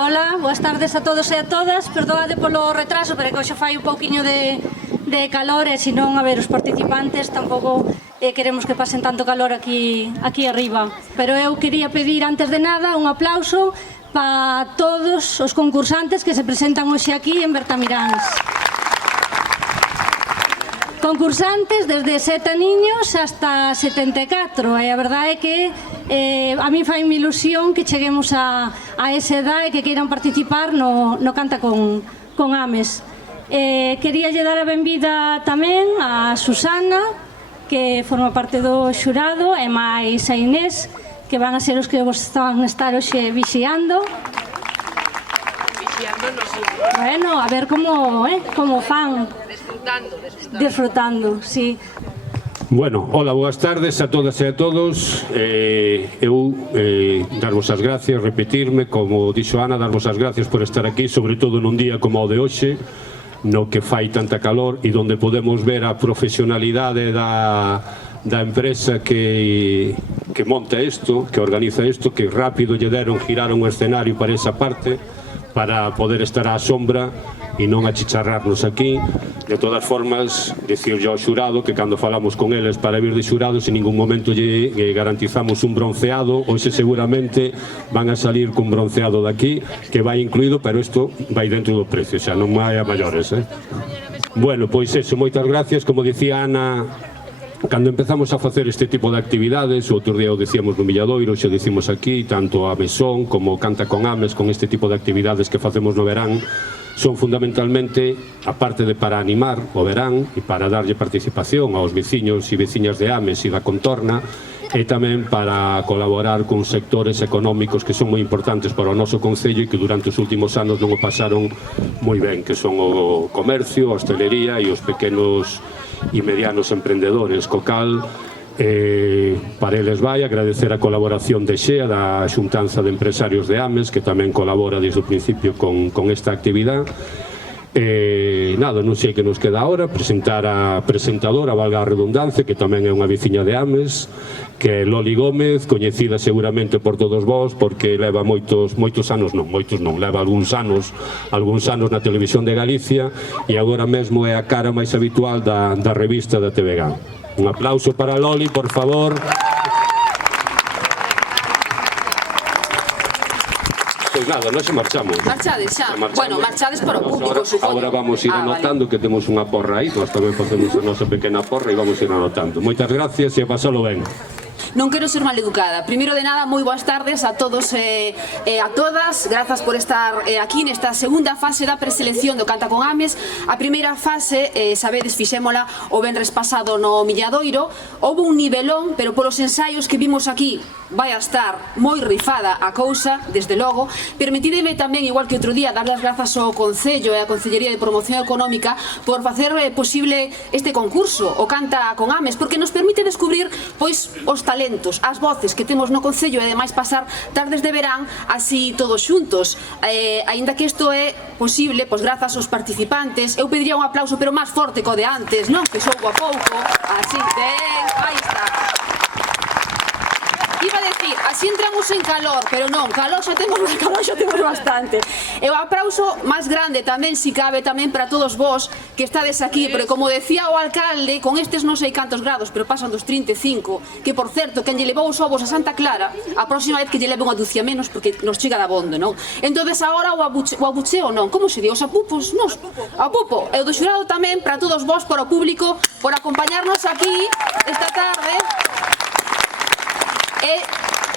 Hola, boas tardes a todos e a todas. Perdoade polo retraso, pero é que hoxe fai un pouquiño de calor e senón, a ver, os participantes tampouco queremos que pasen tanto calor aquí arriba. Pero eu quería pedir, antes de nada, un aplauso para todos os concursantes que se presentan hoxe aquí en Bertamiráns. Concursantes desde 7 niños hasta 74, e a verdade é que a mí fai mi ilusión que cheguemos a esa edad e que queiran participar no Canta con Ames. Quería lle dar a benvida tamén a Susana, que forma parte do xurado, e máis a Inés, que van a ser os que vos van a estar hoxe vixiando. Bueno, a ver como fan. Disfrutando, sí. Bueno, hola, boas tardes a todas e a todos. Eu darvos as gracias, repetirme, como dixo Ana, darvos as gracias por estar aquí, sobre todo nun día como o de hoxe, no que fai tanta calor e donde podemos ver a profesionalidade da empresa que monta isto, que organiza isto, que rápido lle giraron o escenario para esa parte, para poder estar á sombra e non achicharrarnos aquí. De todas formas, dicirlle ao xurado que cando falamos con eles para vir de xurados en ningún momento lle garantizamos un bronceado. Hoxe seguramente van a salir cun bronceado daqui que vai incluído, pero isto vai dentro do precio, xa non vai a maiores. Bueno, pois eso, moitas gracias. Como dicía Ana, cando empezamos a facer este tipo de actividades, o outro día o decíamos no Milladoiro, xa dicimos aquí, tanto a Mesón como Canta con Ames, con este tipo de actividades que facemos no verán, son fundamentalmente, aparte de para animar o verán e para darlle participación aos veciños e veciñas de Ames e da contorna, e tamén para colaborar con sectores económicos que son moi importantes para o noso concello e que durante os últimos anos non o pasaron moi ben, que son o comercio, a hostelería e os pequenos e medianos emprendedores, co cal para eles vai agradecer a colaboración de XEA, da Xuntanza de Empresarios de Ames, que tamén colabora desde o principio con esta actividade. Nada, non sei que nos queda ahora, presentar a presentadora, valga a redundancia, que tamén é unha veciña de Ames, que é Loli Gómez, coñecida seguramente por todos vós, porque leva moitos anos, leva algúns anos na televisión de Galicia, e agora mesmo é a cara máis habitual da revista da TVG. Un aplauso para Loli, por favor. Pois nada, nós marchamos. Marchades xa? Bueno, marchades para o público, supoño. Agora vamos ir anotando, que temos unha porra aí, nós tamén facemos a nosa pequena porra e vamos ir anotando. Moitas gracias e a pasalo ben. Non quero ser maleducada. Primeiro de nada, moi boas tardes a todos e a todas. Grazas por estar aquí nesta segunda fase da preselección do Canta con Ames. A primeira fase, sabedes, fixémola o venres pasado no Milladoiro. Houve un nivelón, pero polos ensaios que vimos aquí vai a estar moi rifada a cousa, desde logo. Permitideme tamén, igual que outro día, dar as grazas ao Concello e á Concellería de Promoción Económica por facer posible este concurso, o Canta con Ames, porque nos permite descubrir pois os talentos, as voces que temos no Concello e ademais pasar tardes de verán así todos xuntos. Aínda que isto é posible, pois grazas aos participantes. Eu pediría un aplauso, pero máis forte co de antes, non? Que son a pouco, así, ben, aí está. Iba a decir, así entramos en calor, pero non, calor xa temos bastante. E o aplauso máis grande tamén, si cabe, tamén para todos vós que estades aquí, porque como decía o alcalde, con estes non sei cantos grados, pero pasan dos 35, que por certo, quen lle levou os ovos a Santa Clara, a próxima vez que lle leve unha dúcia menos, porque nos chega da bondo, non? Entonces agora o abucheo non, como se di? Os apupos, non? Apupo, e o do xurado tamén para todos vós, para o público, por acompañarnos aquí esta tarde. E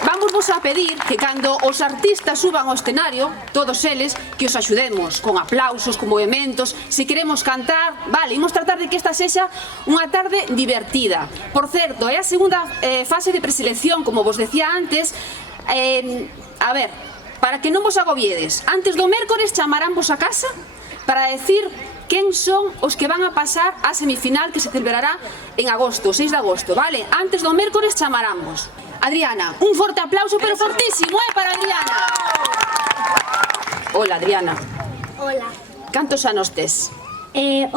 vamos vos a pedir que cando os artistas suban ao escenario, todos eles, que os axudemos con aplausos, con movimentos. Se queremos cantar, vale, imos tratar de que esta sexa unha tarde divertida. Por certo, é a segunda fase de preselección, como vos decía antes. A ver, para que non vos agobiedes, antes do mércores chamarán vos a casa para decir quen son os que van a pasar a semifinal que se celebrará en agosto, 6 de agosto, vale? Antes do mércores chamarán vos. Adriana, un forte aplauso, pero fortísimo, para Adriana. Hola, Adriana. Hola. Cantos anos tes? 8.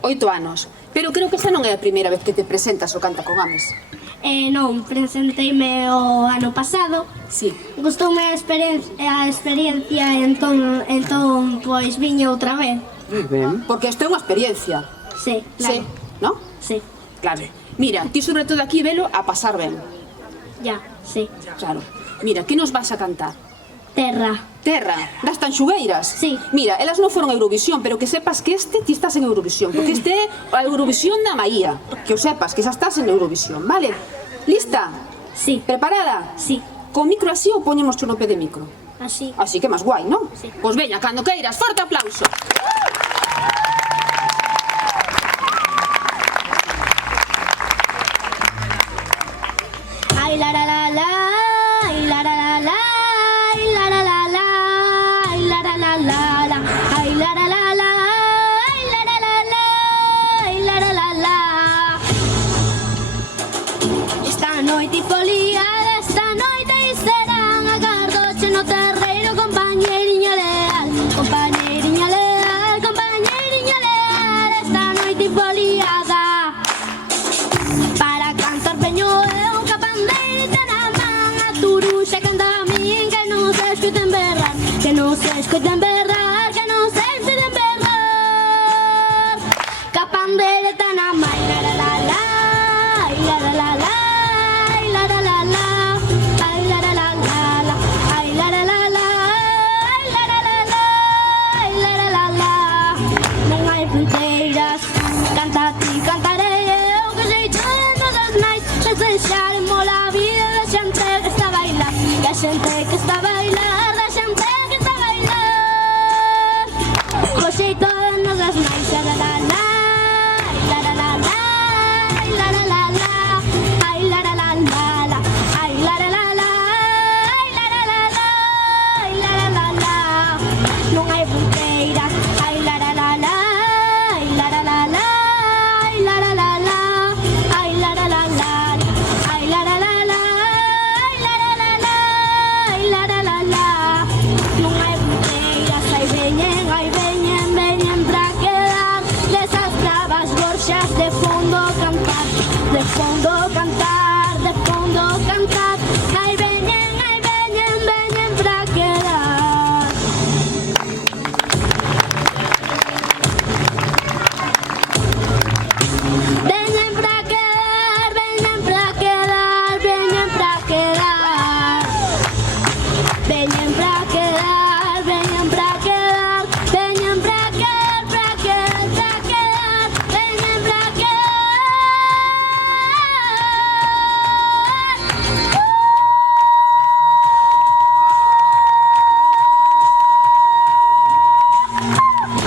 8 anos. Pero creo que esa non é a primeira vez que te presentas o Canta con Ames. Non, presenteime o ano pasado. Sí. Gustoume a experiencia entón pois viño outra vez. Moi ben. Porque isto é unha experiencia. Sí, Sí, claro. ¿no? Sí, Claro. Mira, ti sobre todo aquí velo a pasar ben. ya, sí. Claro. Mira, que nos vas a cantar? Terra. Terra, das tanxugueiras. Sí. Mira, elas non foron a Eurovisión, pero que sepas que ti estás en Eurovisión, porque este é a Eurovisión da Maía. Que o sepas, que xa estás en Eurovisión, vale? Lista? Sí, Preparada? sí, Con micro así ou poñemos no pé de micro? así. Así que máis guai, non? Sí. Pois veña, cando queiras, forte aplauso. Ay la la la la, ay la la la la, ay la la la la, ay la la la la la, ay la la la la, ay la la la la, ay la la la la. Esta noite foliada, esta noite serán agardoche no terreiro, compañeriña leal, compañeriña leal, compañeriña leal, esta noite foliada. Para cantar veño eu ca pandeirita na man, a turuxa canta a min, que non se escoiten berrar, que non se escoiten berrar, que non se escoiten berrar. Ca pandeirita na man, la la la la, ay la la la la, ay la la la la, ay la la la la, ay la la la la, ay la la la la, ay la la la la. Non hai fronteiras, canta ti, cantarei eu, que sei todas as nais, desexaremos a vida da xente que está a bailar, da xente que está a bailar, da xente que está a bailar. O sei todas as nais, la la la la, la la la la, la la la la, ay la la la la, ay la la la la, ay la la la la, ay la la la la. Non hai fronteiras, ay la la la la, ay la la la la, ay la la la la, ay la la la la, ay la la la la, ay la la la la, ay la la la la. Non hai fronteiras, ai veñen, veñen pra quedar, desas bravas gorxas de fondo cantar, de fondo cantar, de fondo cantar. Ai veñen, veñen pra quedar. Veñen pra quedar, veñen pra quedar, veñen pra quedar. Veñen pra quedar, veñen pra quedar, veñen pra quedar, pra quedar, pra quedar, veñen pra quedar.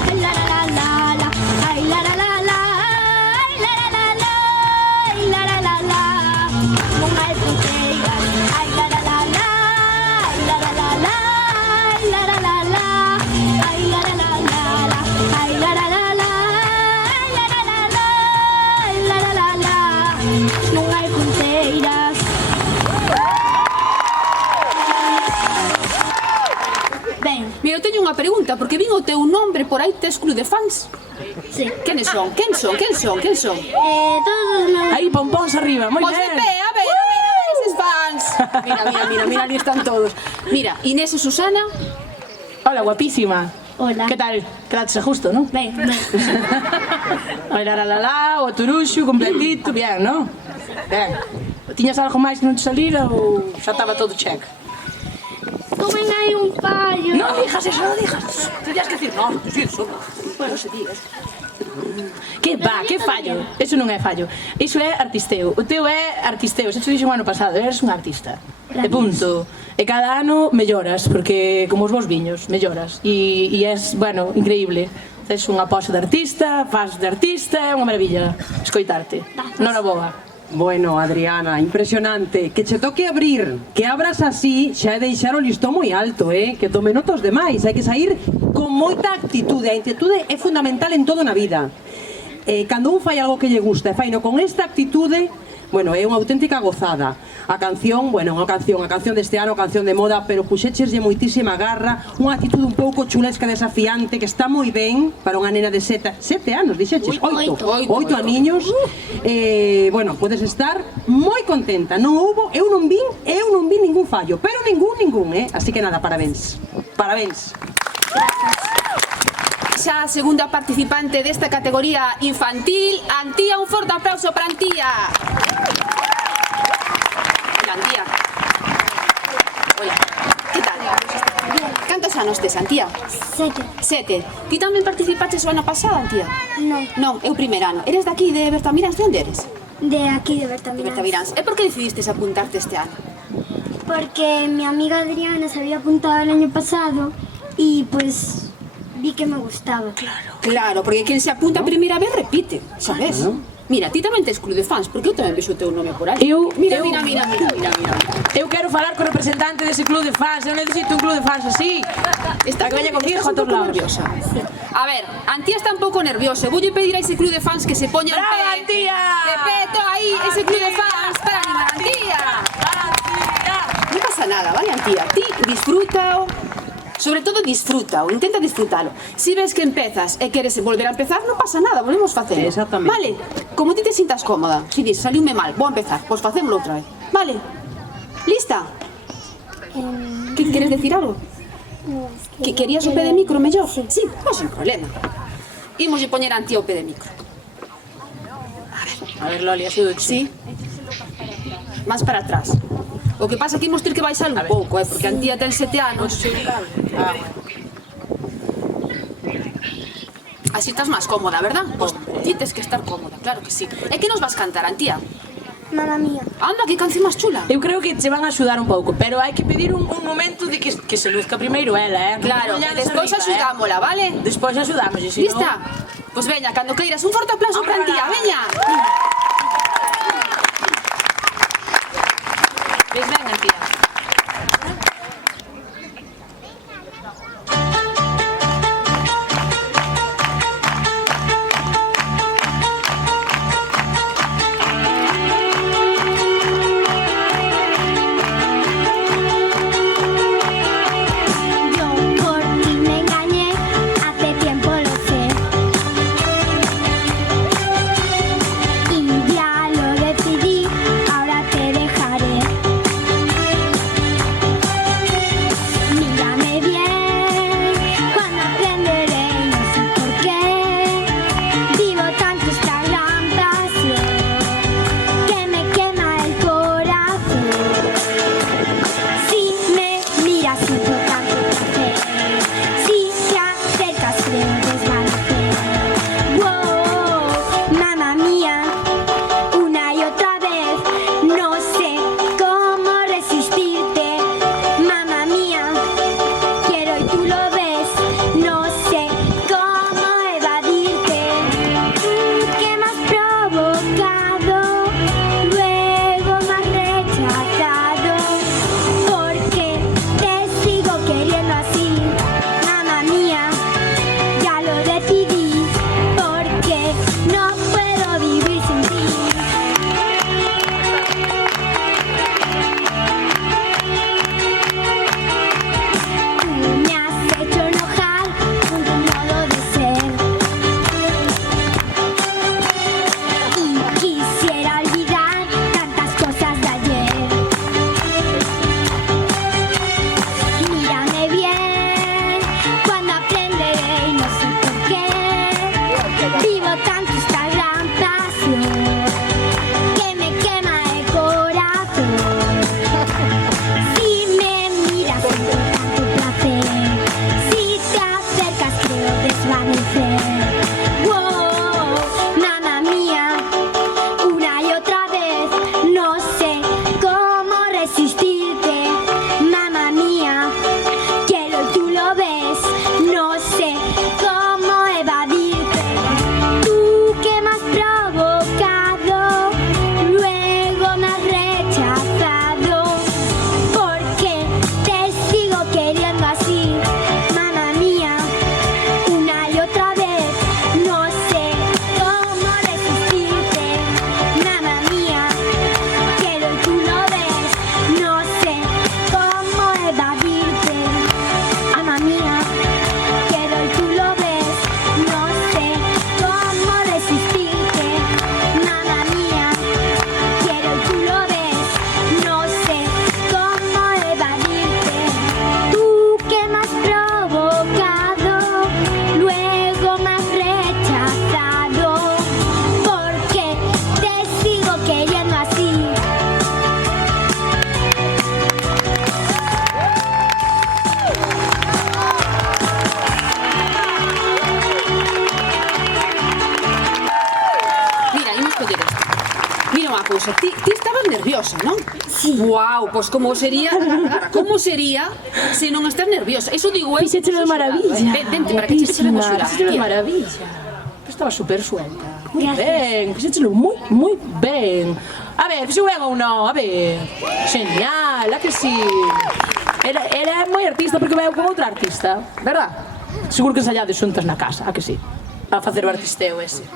Ay la la la la, ay la la la la, ay la la la la, ay la la la la. Non hai fronteiras, ay la la la la, ay la la la la, ay la la la la, ay la la la la, ay la la la la, ay la la la la, ay la la la la. Non hai fronteiras. Ben, Mira, eu teño unha pregunta, porque vin o teu nombre por aí, tes club de fans. sí. Quenes son? Quen son? Todos os meus Aí, pompóns arriba, moi Pois de ben. pé, a ver eses fans. Mira, ali están todos. Mira, Inés e Susana, Hola, guapísima. Hola. Que tal? Quedatse justo, non? Ben, ben. Oi, la la la la, o turuxo, completito, bien, non? Ben. Tiñas algo máis que non te salira ou xa estaba todo check? Comen aí un fallo. Non dijas eso, non dijas. Tenías que decir, non, sí, eso. Bueno, se digas. Que va, que fallo? Eso non é fallo. Iso é artisteo. O teu é artisteo. Se te dixo o ano pasado, eres un artista. E punto. E cada ano melloras, porque como os vos viños, melloras. E és, bueno, increíble. Tes unha pose de artista, faz de artista, é unha maravilla escoitarte. Noraboa. Bueno, Adriana, impresionante. Que che toque abrir, que abras así, xa é deixar o listón moi alto, que tome notos demais. Hai que sair con moita actitude. A actitude é fundamental en todo na vida. Cando un fai algo que lle gusta e faino con esta actitude, Bueno, é unha auténtica gozada. A canción, bueno, unha canción deste ano, canción de moda, pero puxécheslle moitísima garra, unha actitude un pouco chulesca, desafiante, que está moi ben para unha nena de 7 anos, dixeches? 8 aniños. Bueno, podes estar moi contenta. Non houbo, eu non vin ningún fallo, pero ningún, Así que nada, parabéns. Parabéns. Xa a segunda participante desta categoría infantil, Antía, un forte aplauso para Antía. Hola, Antía. Hola, que tal? Cantos anos tes, Antía? 7. Ti tamén participaches o ano pasado, Antía? Non, eu primer ano. Eres daqui de Bertamiráns, de onde eres? De aquí, de De Bertamiráns. Bertamiráns. E por que decidistes apuntarte este ano? Porque mi amiga Adriana se había apuntado el año pasado y pues vi que me gustaba. Claro, porque quen se apunta a primeira vez repite, sabes? Mira, ti tamén tes club de fans, porque eu tamén vexo o teu nome por aí. Mira. Eu quero falar co representante dese club de fans. Eu necesito un club de fans así. Está que veña conmigo a todos lados. Nerviosa. A ver, Antía está un pouco nerviosa. Voulle pedir a ese club de fans que se poña en pé. ¡Brava, Antía! De pé, todo aí, ese club de fans para animar a Antía. Non pasa nada, vale, Antía? Ti disfrútao. Sobre todo disfrútao, intenta disfrutalo. Si ves que empezas e queres volver a empezar, non pasa nada, volvemos facelo. Exactamente. Vale, como ti te sintas cómoda. Si dices, saliume mal, vou a empezar, pois facémolo outra vez. Vale, lista? Que queres decir algo? Que querías o pé de micro mellor? Sí, pois sin problema. Imoslle poñer a Antía o pé de micro. A ver, Loli, axudo. Sí? Más para atrás. O que pasa é que imos ter que baixar un pouco, porque a Antía ten 7 anos. Así estás máis cómoda, verdad? Pois ti tes que estar cómoda, claro que sí. E que nos vas cantar, Antía? Mamma mía. Anda, que canción máis chula. Eu creo que che van a axudar un pouco, pero hai que pedir un momento de que se luzca primeiro ela, Claro, e despois axudámola, vale? Despois axudamos, e se non... Lista? Pois veña, cando queiras, un forte aplauso para Antía, veña. Ves ben, Antía. Yo por ti me engañé, hace tiempo lo sé. Y nerviosa, non? Sí. Guau, pois como sería se non estás nerviosa? Eso digo eu. Fixéchelo de maravilla. Vente para que cheche de xura. Fixéchelo de maravilla. Estaba super suelta. Muy ben, fixéchelo moi ben. A ver, fixo ben ou non? A ver. Genial, a que sí. Era moi artista porque veu con outra artista, verdad? Seguro que ensayades xuntas na casa, a que sí? A facer o artisteo ese.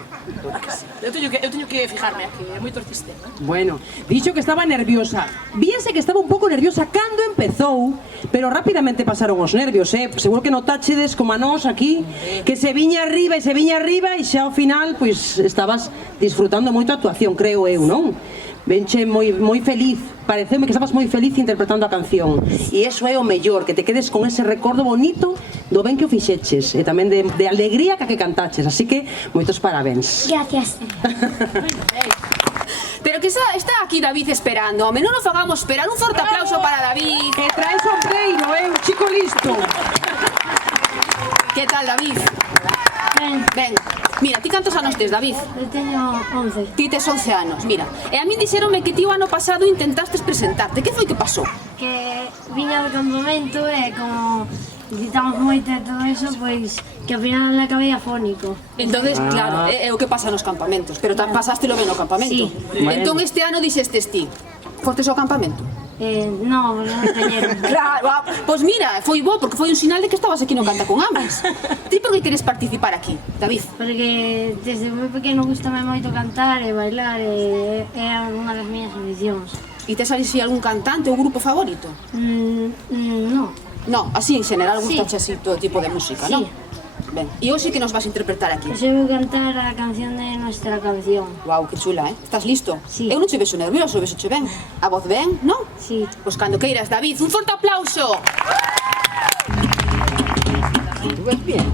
A que sí? Eu teño que fijarme aquí, é moito artisteo. Bueno, dixo que estaba nerviosa. Víase que estaba un pouco nerviosa cando empezou, pero rapidamente pasaron os nervios, Seguro que notáchedes como a nós aquí, que se viña arriba e xa ao final, pois estabas disfrutando moito a actuación, creo eu, non? Venche moi feliz, pareceume que estabas moi feliz interpretando a canción. E iso é o mellor, que te quedes con ese recordo bonito do ben que o fixeches e tamén de alegría que cantaches, así que moitos parabéns. Gracias. Pero que está aquí David esperando. Home, non nos fagamos esperar. Un forte aplauso para David. E trae sombreiro, un chico listo. Que tal, David? Ben. Mira, ti cantos anos tes, David? Eu teño 11. Ti tes 11 anos, mira. E a min dixeronme que ti o ano pasado intentastes presentarte. Que foi que pasou? Que viña do campamento e como gritamos moito e todo eso, pois que ao final acabei afónico. Entonces, claro, é o que pasa nos campamentos. Pero pasástelo ben no campamento. Sí. Entón este ano dixestes ti. Fostes ao campamento? Non, non teñeron. Claro, pois mira, foi bo porque foi un sinal de que estabas aquí no Canta con Ames. Ti por que queres participar aquí, David? Porque desde moi pequeno gustame moito cantar e bailar e é unha das miñas aficións. E tes así algún cantante ou grupo favorito? Non. No, así en general Sí. gustache así todo tipo de música, Sí. non? Ben, e hoxe que nos vas a interpretar aquí? Pois eu vou cantar a canción de Nuestra Canción. Guau, que chula, Estás listo? Sí. Eu non che vexo nervioso, vexo che ben. A voz ben, non? Sí. Pois cando queiras, David, un forte aplauso. ¿Tú ves bien?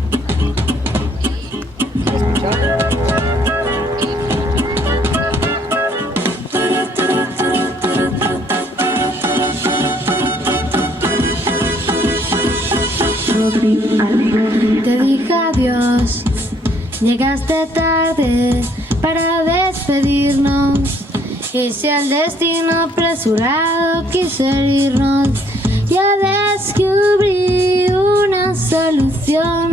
Te dije adiós, llegaste tarde para despedirnos. Y si el destino apresurado quiso herirnos, ya descubrí una solución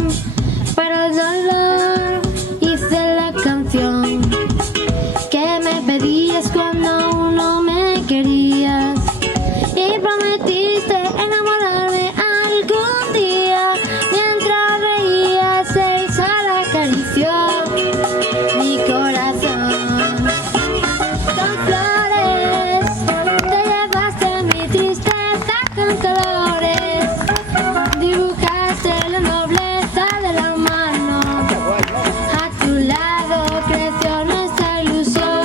para el dolor. Hice la canción que me pedías cuando aún no me querías y prometiste enamorarme algún día. Mientras reías el sol acarició mi corazón con flores. Te llevaste mi tristeza con colores, dibujaste la nobleza del humano. A tu lado creció nuestra ilusión.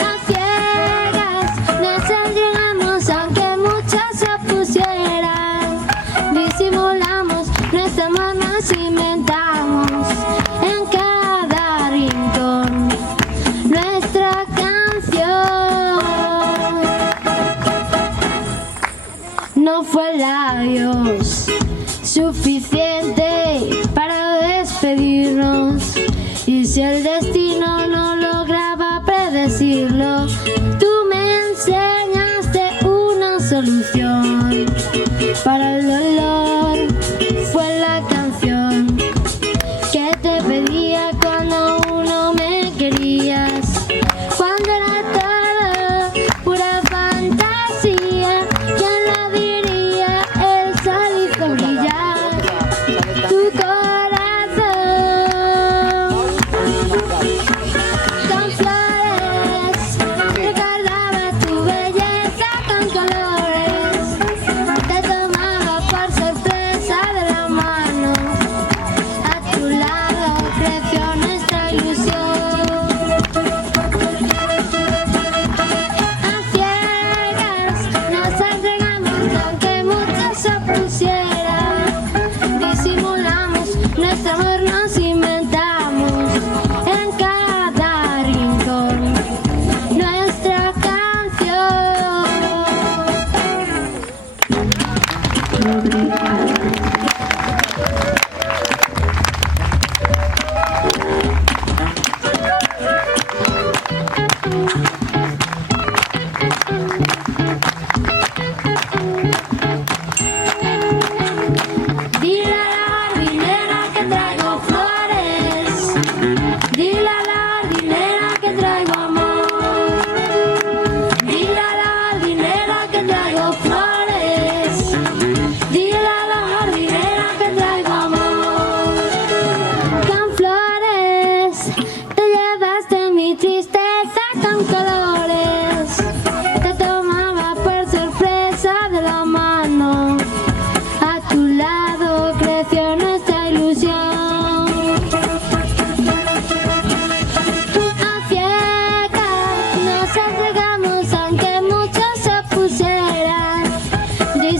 A ciegas nos entregamos aunque muchos se opusieran. Disimulamos nuestro amor, nos inventamos en cada rincón nuestra canción. No fue el adiós suficiente para despedirnos, y si el destino no lograba predecirlo, tú me enseñaste una solución para el dolor. Fue la canción que te pedía cuando aún no me querías, cuando era todo pura fantasía. ¿Quién lo diría? El sol hizo brillar tu corazón con flores. Recordaba tu belleza con colores. Te tomaba por sorpresa de la mano. A tu lado creció nuestra ilusión. A ciegas nos entregamos aunque muchos se opusieran. Disimulamos nuestro amor, nos inventamos en cada rincón nuestra canción.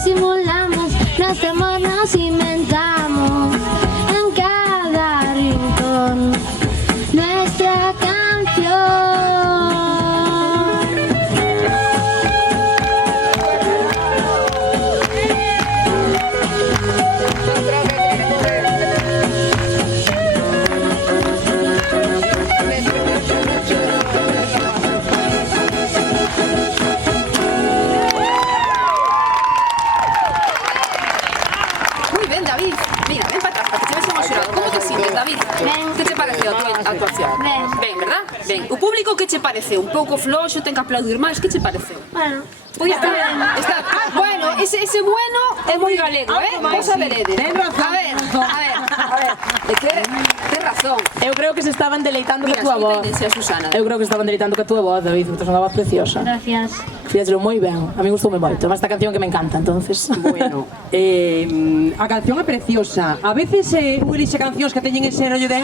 disimulamos, nuestro amor nos inventamos en cada rincón nuestra canción. Muy bien, David. Mira, ven para atrás, para que te ves emocionado. ¿Cómo te sientes, David? Ben. Que te pareceu a tua actuación? Ben. Ben, verdad? Ben. O público que che pareceu? Un pouco floxo, ten que aplaudir máis. Que che pareceu? Bueno, Pois está, bueno, ese bueno é moi galego, vos a veredes. Ten razón, A ver, é que ten razón. Eu creo que se estaban deleitando Mira, ca túa voz. escoítense a Susana. Eu creo que estaban deleitando ca túa voz, David, que tes unha voz preciosa. gracias. Fíjatelo moi ben. A mí gustoume moito. Esta canción que me encanta, entonces. Bueno, a canción é preciosa. A veces un elixe cancións que teñen ese rollo de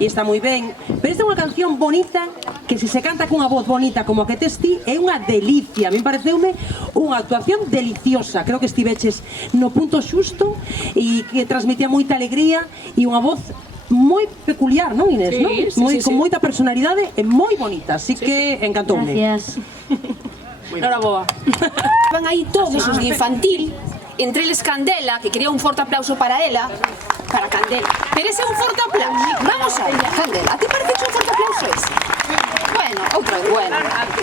e está moi ben, pero esta é unha canción bonita que se canta cunha voz bonita como a que tes ti é unha delicia. A mí pareceume unha actuación deliciosa. Creo que estiveches no punto xusto e que transmitía moita alegría e unha voz moi peculiar, non, Inés? Sí, non? sí, Con moita personalidade e moi bonita, así que encantoume. Gracias. Enhoraboa. Van aí todos os de infantil, entre eles Candela, que quería un forte aplauso para ela, para Candela. Pero ese é un forte aplauso. Vamos a ver, Candela, a ti parece un forte aplauso ese? Bueno, outra vez, bueno.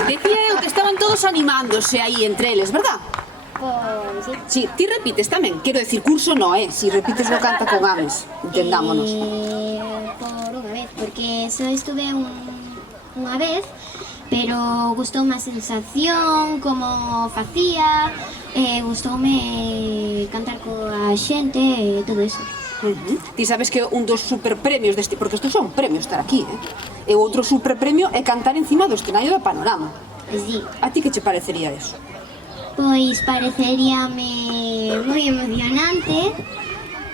Decía eu que estaban todos animándose aí entre eles, verdad? Pues sí. Si, ti repites tamén, quero decir, curso no, si repites no canta con Ames, entendámonos. Por unha vez, porque só estuve unha vez, pero gustoume a sensación, como facía, gustoume cantar coa xente e todo eso. Ti sabes que un dos superpremios deste, porque estes son premios estar aquí, e o outro superpremio é cantar encima do escenario do Panorama. Pues sí, A ti que che parecería eso? pois pareceríame moi emocionante,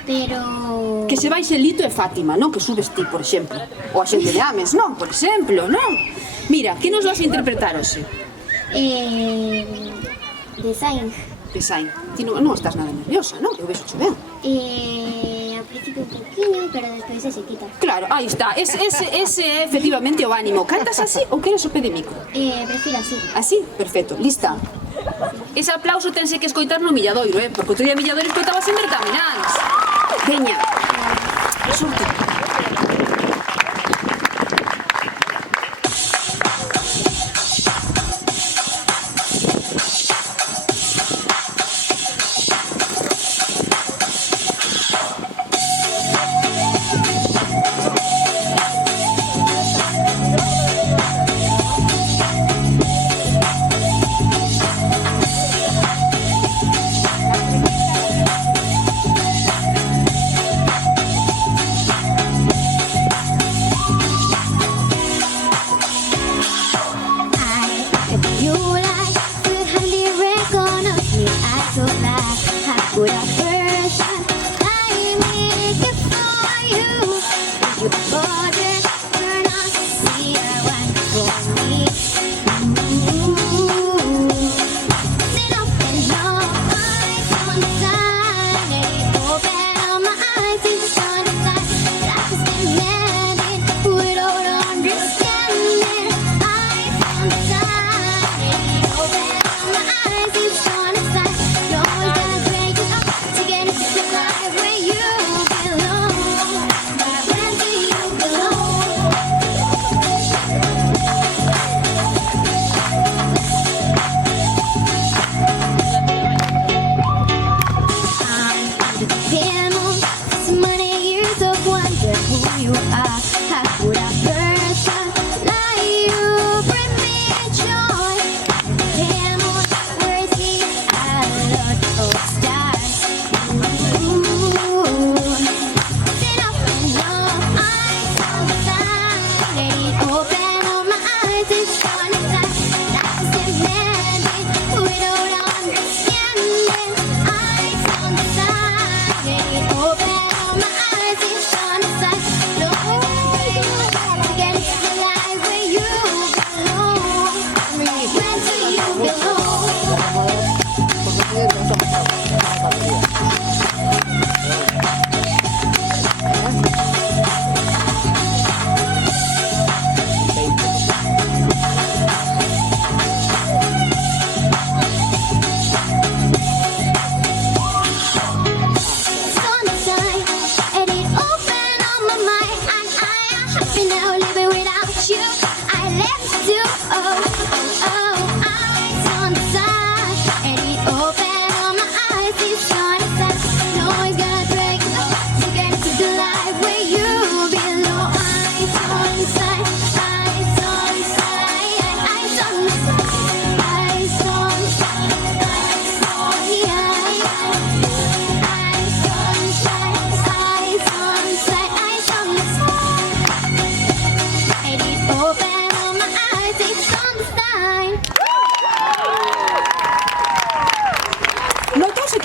pero... Que se baixe Lito e Fátima, non? Que subes ti, por exemplo. Ou a xente de Ames, non? Por exemplo, non? Mira, que nos vas a interpretar hoxe? Design. Design. Ti non estás nada nerviosa, non? Eu vexo ben. Ao principio un poquinho, pero despois se quita. Claro, aí está. Ese é efectivamente o ánimo. Cantas así ou queres o pé de micro? Prefiro así. Así? Perfecto. Lista. Ese aplauso tense que escoitar no Milladoiro, porque outro día Milladoiro escoitaba sen Bertamináns. Veña. Surte.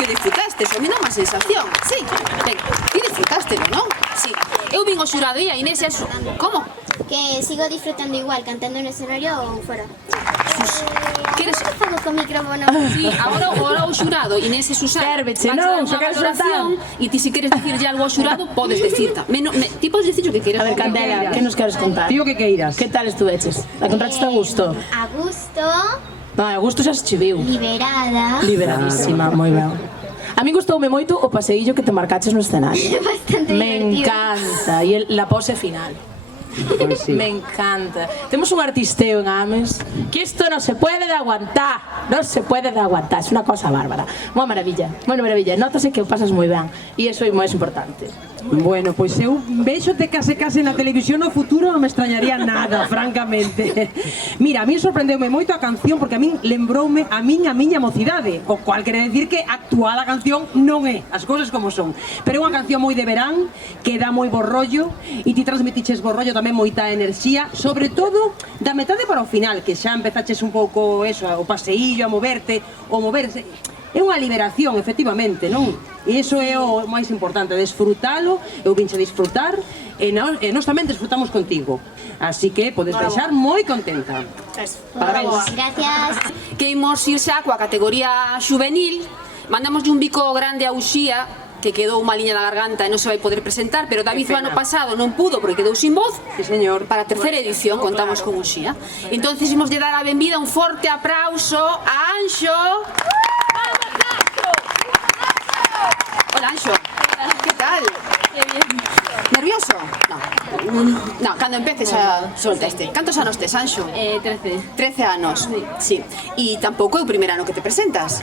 disfrutaste, a mí non má sensación. Sí, ben, ti disfrutástelo, non? Sí. Eu vin o xurado e a Inés eso. Como? Que sigo disfrutando igual, cantando en el escenario o fuera. Queres... ¿Qué fago con micrófono? Sí, agora o xurado, Inés e Susana, Sérveche, vanche non? dar Xa unha queres valoración e ti se queres dicirlle algo ao xurado, podes decirta. Ti podes dicir o que queres. A ver, Candela, que nos queres contar? Tío que queiras. Que tal estuveches? A contraste a gusto? A gusto, Non, a gusto xa se che viu. liberada. Liberadísima, moi ben. A mí gustoume moito o paseillo que te marcaches no escenario. Bastante Me divertido. encanta. E la pose final. Pues sí. Me encanta. Temos un artisteo en Ames que isto non se puede de aguantar. Non se puede de aguantar. É unha cosa bárbara. Unha maravilla. Unha maravilla. Nótase que o pasas moi ben. E iso é moi importante. Bueno, pois eu vexote case na televisión no futuro non me extrañaría nada, francamente. Mira, a mí sorprendeume moito a canción porque a min lembroume a miña mocidade, o cual quere decir que actual a canción non é, as cousas como son. Pero é unha canción moi de verán, que dá moi bo rollo, e ti transmitiches bo rollo tamén moita enerxía, sobre todo da metade para o final, que xa empezaches un pouco eso, o paseillo, a moverte, o moverse. É unha liberación, efectivamente, non? E iso é o máis importante, desfrutalo, eu vinche a disfrutar, e nós tamén disfrutamos contigo. Así que podes deixar moi contenta. Parabéns. Gracias. Que imos ir xa coa categoría juvenil. Mandamoslle un bico grande a Uxía, que quedou unha liña da garganta e non se vai poder presentar, pero David o ano pasado non pudo porque quedou sin voz. Sí, señor. Para a terceira edición contamos con Uxía. Entonces imos lle dar a benvida, un forte aplauso a Anxo. Hola, Anxo. Que tal? Nervioso? No, cando empeces a solta este. Cantos anos tes, Anxo? 13. 13 anos. Sí. E tampouco é o primer ano que te presentas.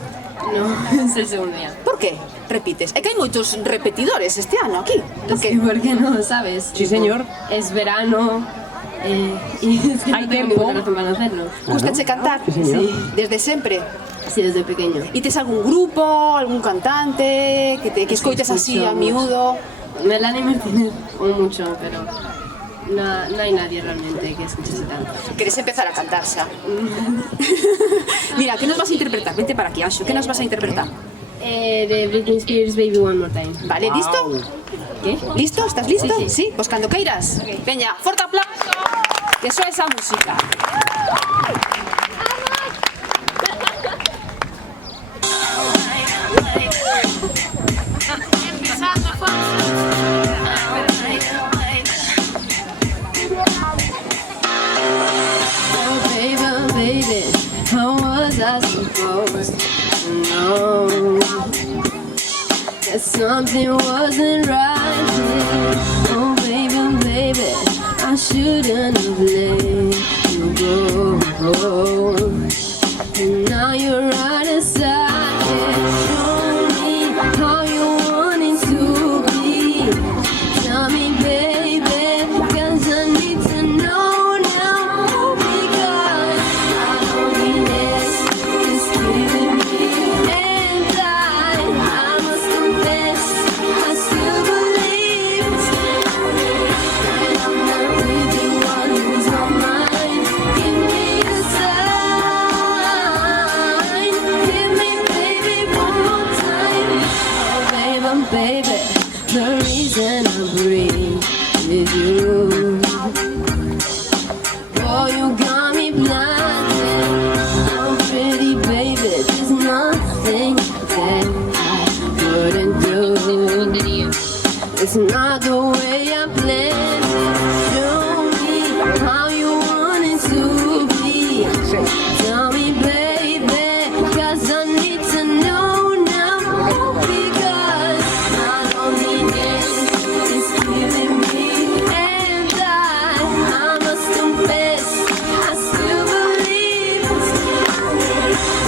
No, es el segundo día. Por que repites? É que hai moitos repetidores este ano aquí. Es que, ¿por qué no? ¿Sabes? Sí, señor. Es verano y es que Hay no tengo tiempo. ninguna razón para no hacerlo. Gustache cantar? señor. Desde sempre? Sí, desde pequeño. E tes algún grupo, algún cantante que escoites así a miúdo? Melanie Martínez, mucho, pero no hay nadie realmente que escuchase tanto. Queres empezar a cantar xa? Mira, que nos vas a interpretar? Vente para aquí, Anxo, que nos vas a interpretar? De Britney Spears, Baby One More Time. Vale, listo? ¿Qué? Listo? Estás listo? Sí, sí. Pues cando queiras. Veña, forte aplauso. Que soa esa música. Oh, baby, baby, how was I supposed to know that something wasn't right here? Oh, baby, baby, I shouldn't have let you go. And now you're out of sight. Show me how you want it to be. Tell me, baby, 'cause I need to know now. Because my loneliness is killing me, and I must confess, I still believe that I'm not with you, I lose my mind. Give me a sign, give me, baby, one more time. Oh, baby, the reason I breathe is you. Oh, you got me blinded. Oh, pretty baby, there's nothing that I couldn't do. It's not the way I planned it. Show me how you want it to be. Tell me, baby, 'cause I need to know now. Because my loneliness is killing me, and I must confess, I still believe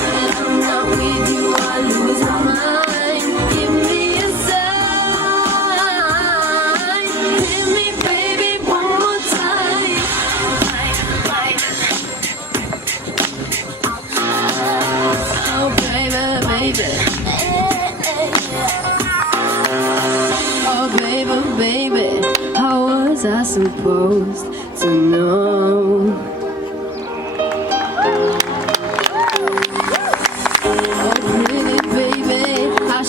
that I'm not with you, I lose my mind. Give me a sign, give me, baby, one more time. Oh, baby, baby. Oh, baby, baby, how was I supposed to know? Oh, pretty baby, I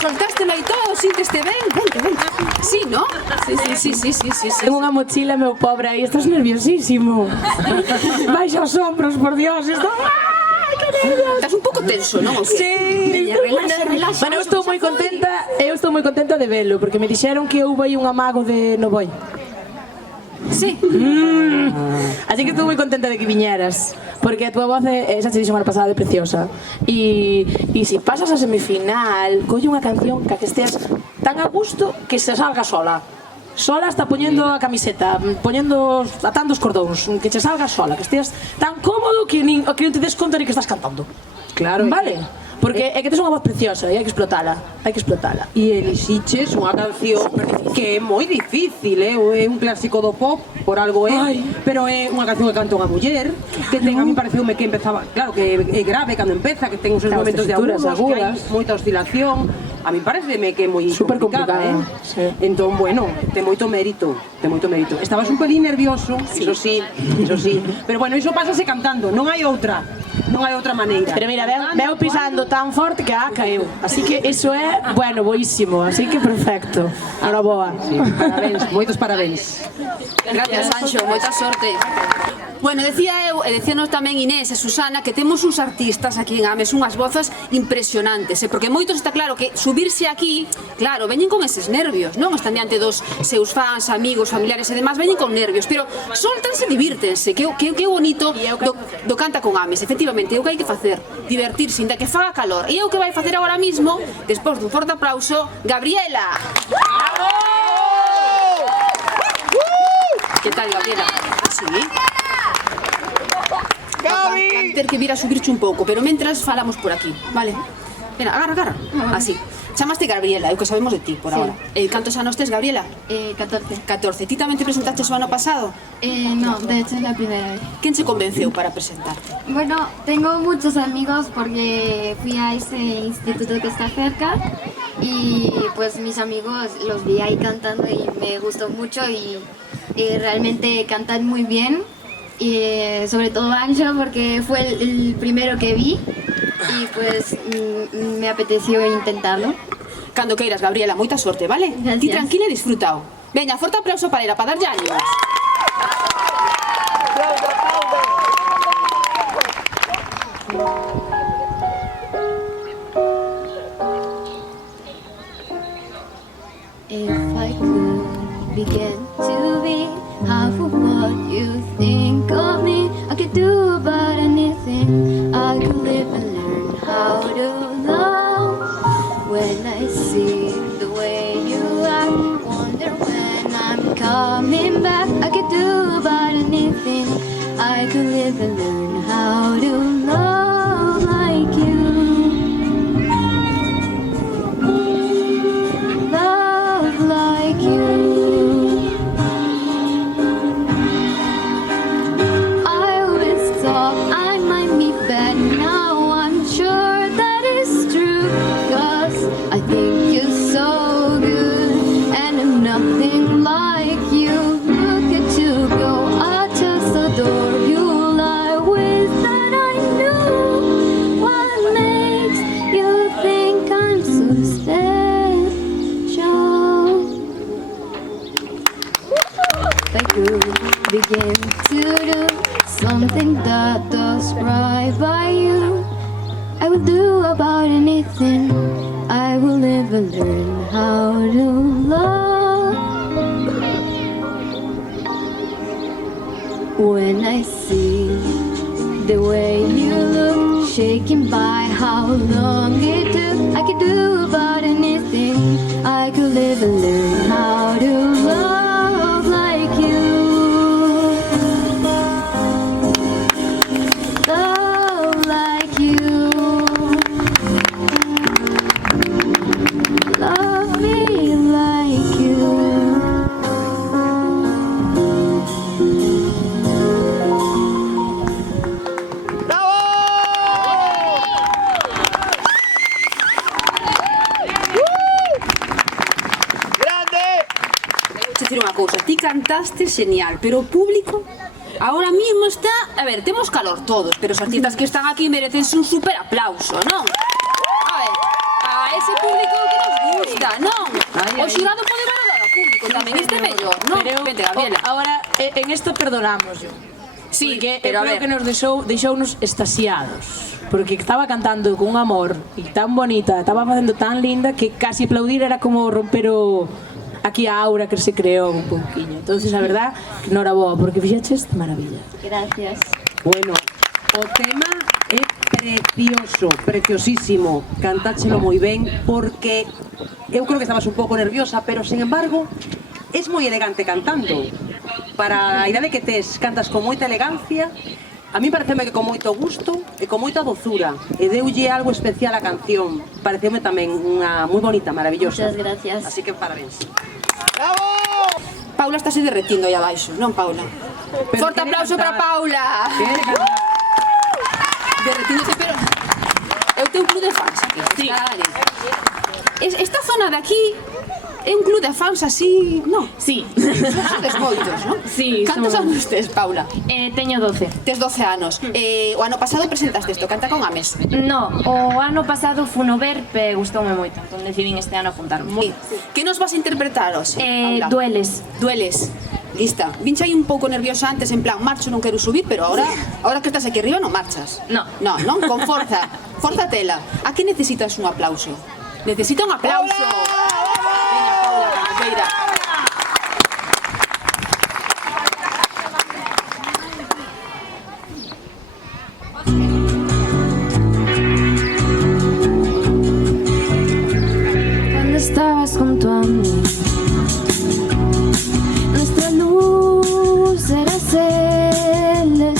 soltástelo aí todo, sínteste ben? Vente. Sí, ¿no? Sí. Tengo unha mochila, meu pobre, aí estás nerviosísimo. Baixa os ombros, por Dios, está... Ai, que nervios. Estás un pouco tenso, non? Sí. Relaxa. Bueno, eu estou moi contenta de velo, porque me dixeron que houve aí un amago de Novoi. Sí. Así que estou moi contenta de que viñeras, porque a tua voz xa che dixo semana pasada de preciosa. E se pasas a semifinal, colle unha canción que esteas tan a gusto que se salga sola. Sola está poñendo a camiseta, atando os cordóns, que che salga sola, que esteas tan cómodo que non te des conta ni que estás cantando. Claro. Vale? Porque é que tes unha voz preciosa e hai que explotala, E elixiches unha canción que é moi difícil, é un clásico do pop, por algo é, pero é unha canción que canta unha muller, que ten, a mí pareceume que empezaba, claro, que é grave cando empeza, que ten os seus momentos de agudos, que hai moita oscilación, a mí pareceme que é moi complicada, sí. Entón, bueno, ten moito mérito, Estabas un pelín nervioso, eso sí, pero bueno, iso pásase cantando, non hai outra maneira. Pero mira, veo pisando tan forte que caeu. Así que iso é, bueno, boísimo. Así que perfecto. Ahora boa. Sí, parabéns, moitos parabéns. Gracias, Sancho, moita sorte. Bueno, decía eu, e decíanos tamén Inés e Susana, que temos uns artistas aquí en Ames, unhas vozas impresionantes, porque moitos está claro que subirse aquí, claro, veñen con eses nervios, non? Están diante dos seus fans, amigos, familiares e demás, veñen con nervios, pero soltanse, divírtense, que bonito do Canta con Ames. Efectivamente, é o que hai que facer, divertirse, inda que faga calor. E é o que vai facer agora mismo, despois dun forte aplauso, Gabriela. Que tal, Gabriela? Sí. Gabi! Ter que vir a subirche un pouco, pero mentras falamos por aquí, vale? Mira, agarra. Así. Chamaste Gabriela, é o que sabemos de ti por ahora. Cantos anos tes, Gabriela? 14. 14. Ti tamén te presentaste o ano pasado? No, de hecho es la primera vez. Quen se convenceu para presentarte? Bueno, tengo muchos amigos porque fui a ese instituto que está cerca y pues mis amigos los vi ahí cantando y me gustó mucho y realmente cantan muy bien. Y sobre todo Ancho porque fue el primero que vi y pues me apeteció intentarlo. Cando queiras, Gabriela, moita sorte, vale? Gracias. Ti tranquila e disfrutao. Veña, forte aplauso para ela, para darlle ánimos. If I could begin to be half of what you think of me, I could do about anything. I could live and learn how to love. When I see the way you act, wonder when I'm coming back. I could do about anything. I could live and learn how to love like you. Love like you. Begin to do something that does right by you. I will do about anything. I will live and learn how to love. When I see the way you look, shaken by how long it took, I could do about anything. I could live and learn how to love like you. Love like you. Love me like you. Unha cousa, ti cantaste genial, pero o público ahora mismo está... A ver, temos calor todos, pero os artistas que están aquí merecense un super aplauso, non? A ver, a ese público que nos lista, non? O xurado pode valorar ao público tamén, este mellor, non? Pero Vente, Gabriela. ahora, en esto perdonamos yo. Sí, Porque pero a creo ver. que nos deixounos estasiados. Porque estaba cantando con un amor e tan bonita, estaba facendo tan linda que casi aplaudir era como romper aquí a aura que se creou un pouquiño. Entonces, a verdad, enhoraboa, porque fixaches de maravilla. Gracias. Bueno, o tema é precioso, preciosísimo. Cantáchelo moi ben porque eu creo que estabas un pouco nerviosa, pero sin embargo, es moi elegante cantando. Para a idade que tes, cantas con moita elegancia. A mí pareceme que con moito gusto e con moita dozura. E deulle algo especial á canción. Pareceume tamén unha moi bonita, maravillosa. Muchas gracias. Así que parabéns. Paula estáse derretindo aí abaixo, non, Paula? Forte aplauso para Paula. Quere cantar. Derretíndote, pero eu tenho un club de fans aquí. Sí. Esta zona de aquí é un club de fans así, non? Sí, Sodes moitos, non? Sí, Cantos somos. anos tes, Paula? teño 12. Tes 12 anos. O ano pasado presentaste isto, Canta con Ames. No, o ano pasado funo ver, pero gustoume moito. Entón decidín este ano apuntarme. Que nos vas a interpretar hoxe, Paula? Dueles. Dueles. Lista. Vinche aí un pouco nerviosa antes, en plan, marcho, non quero subir, pero ahora que estás aquí arriba non marchas. No. No, non, con forza. Forza tela. A que necesitas un aplauso? Necesita un aplauso. Venga, Paula, canteira. Cuando estabas junto a mí, nuestra luz era celestial.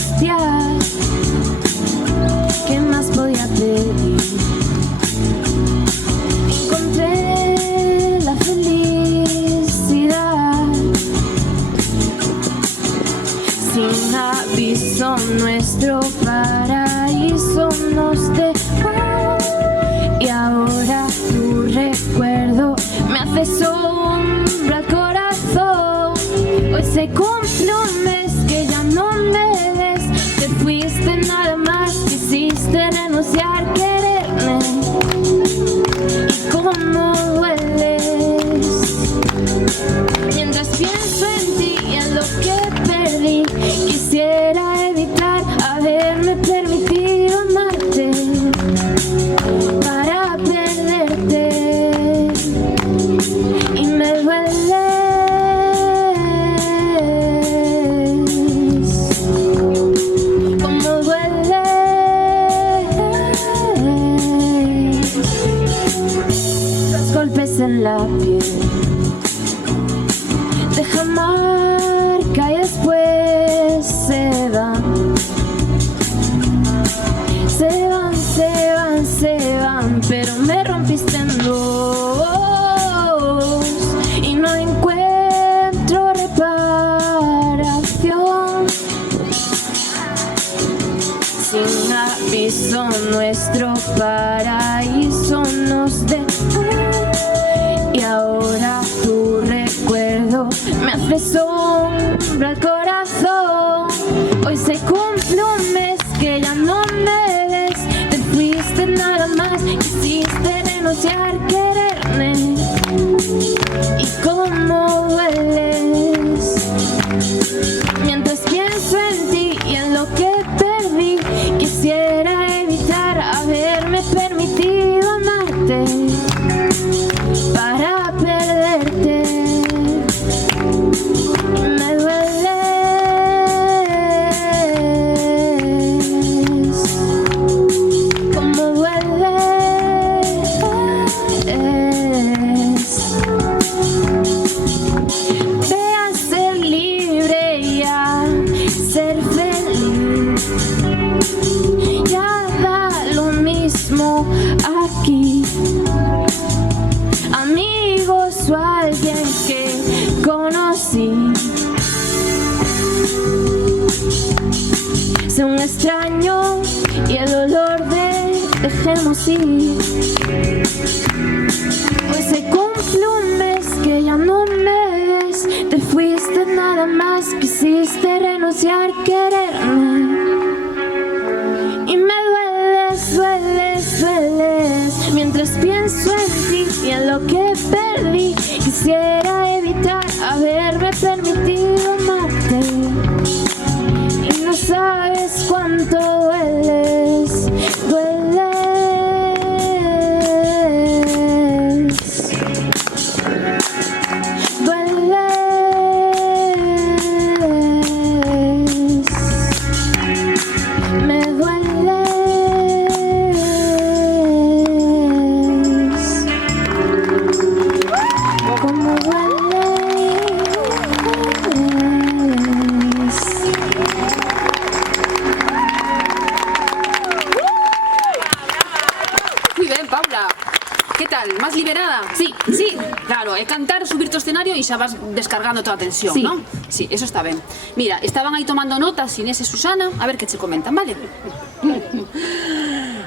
¿Qué más podía pedir? Encontré la felicidad. Sin aviso nuestro paraíso nos dejó. Y ahora tu recuerdo me hace sombra al corazón. Hoy se cumple un mes que ya no me ves. Te fuiste nada más, quisiste renunciar, quererme. Y cómo dueles. Mientras pienso en ti y en lo que perdí, quisiera evitar haberme permitido amarte para perderte. Y me dueles, como dueles los golpes en la piel. Deja marca y después se van. Se van, se van, se van, pero me rompiste en dos y no encuentro reparación. Sin aviso nuestro paraíso nos dejó y ahora tu recuerdo me hace sombra al corazón. Hoy se cumple un mes que ya no me ves. Te fuiste nada más, quisiste renunciar, quererme. Y cómo dueles. Mientras pienso en ti y en lo que perdí, quisiera evitar haberme permitido amarte para perderte. Y me dueles, como dueles. Ve a ser libre y a ser feliz. Ya da lo mismo aquí. Amigos o alguien que conocí. Sé un extraño y el olor de dejemos ir. Hoy se cumple un mes que ya no me ves. Te fuiste nada más, quisiste renunciar, quererme. Y me dueles, dueles, dueles. Mientras pienso en ti y en lo lo que perdí. Quisiera evitar haberme permitido amarte. Y no sabes cuánto dueles, dueles. Me dueles, como dueles. Muy ben, Paula. Que tal? Más liberada? Sí, sí. Claro, é cantar, subirte ao escenario e xa vas descargando toda a tensión, Sí. non? Sí, eso está ben. Mira, estaban aí tomando notas Inés e Susana, a ver que che comentan, vale?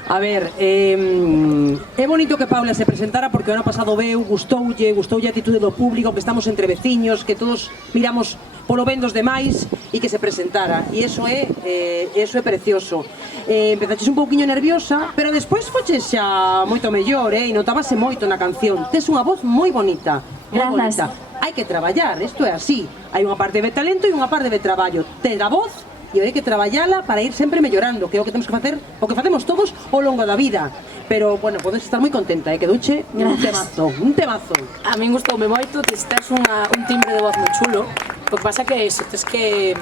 A ver, é bonito que Paula se presentara porque o ano pasado veu, gustoulle a atitude do público, que estamos entre veciños, que todos miramos polo ben dos demais e que se presentara. E eso é precioso. Empezaches un pouquiño nerviosa, pero despois foches xa moito mellor, e notábase moito na canción. Tes unha voz moi bonita, moi bonita. Hai que traballar, isto é así. Hai unha parte de talento e unha parte de traballo. Tes a voz e hai que traballala para ir sempre mellorando, que é o que temos que facer, o que facemos todos ao longo da vida. Pero, bueno, podes estar moi contenta, que douche un temazo, un temazo. A min gustoume moito, tes un timbre de voz moi chulo. O que pasa que iso, tes que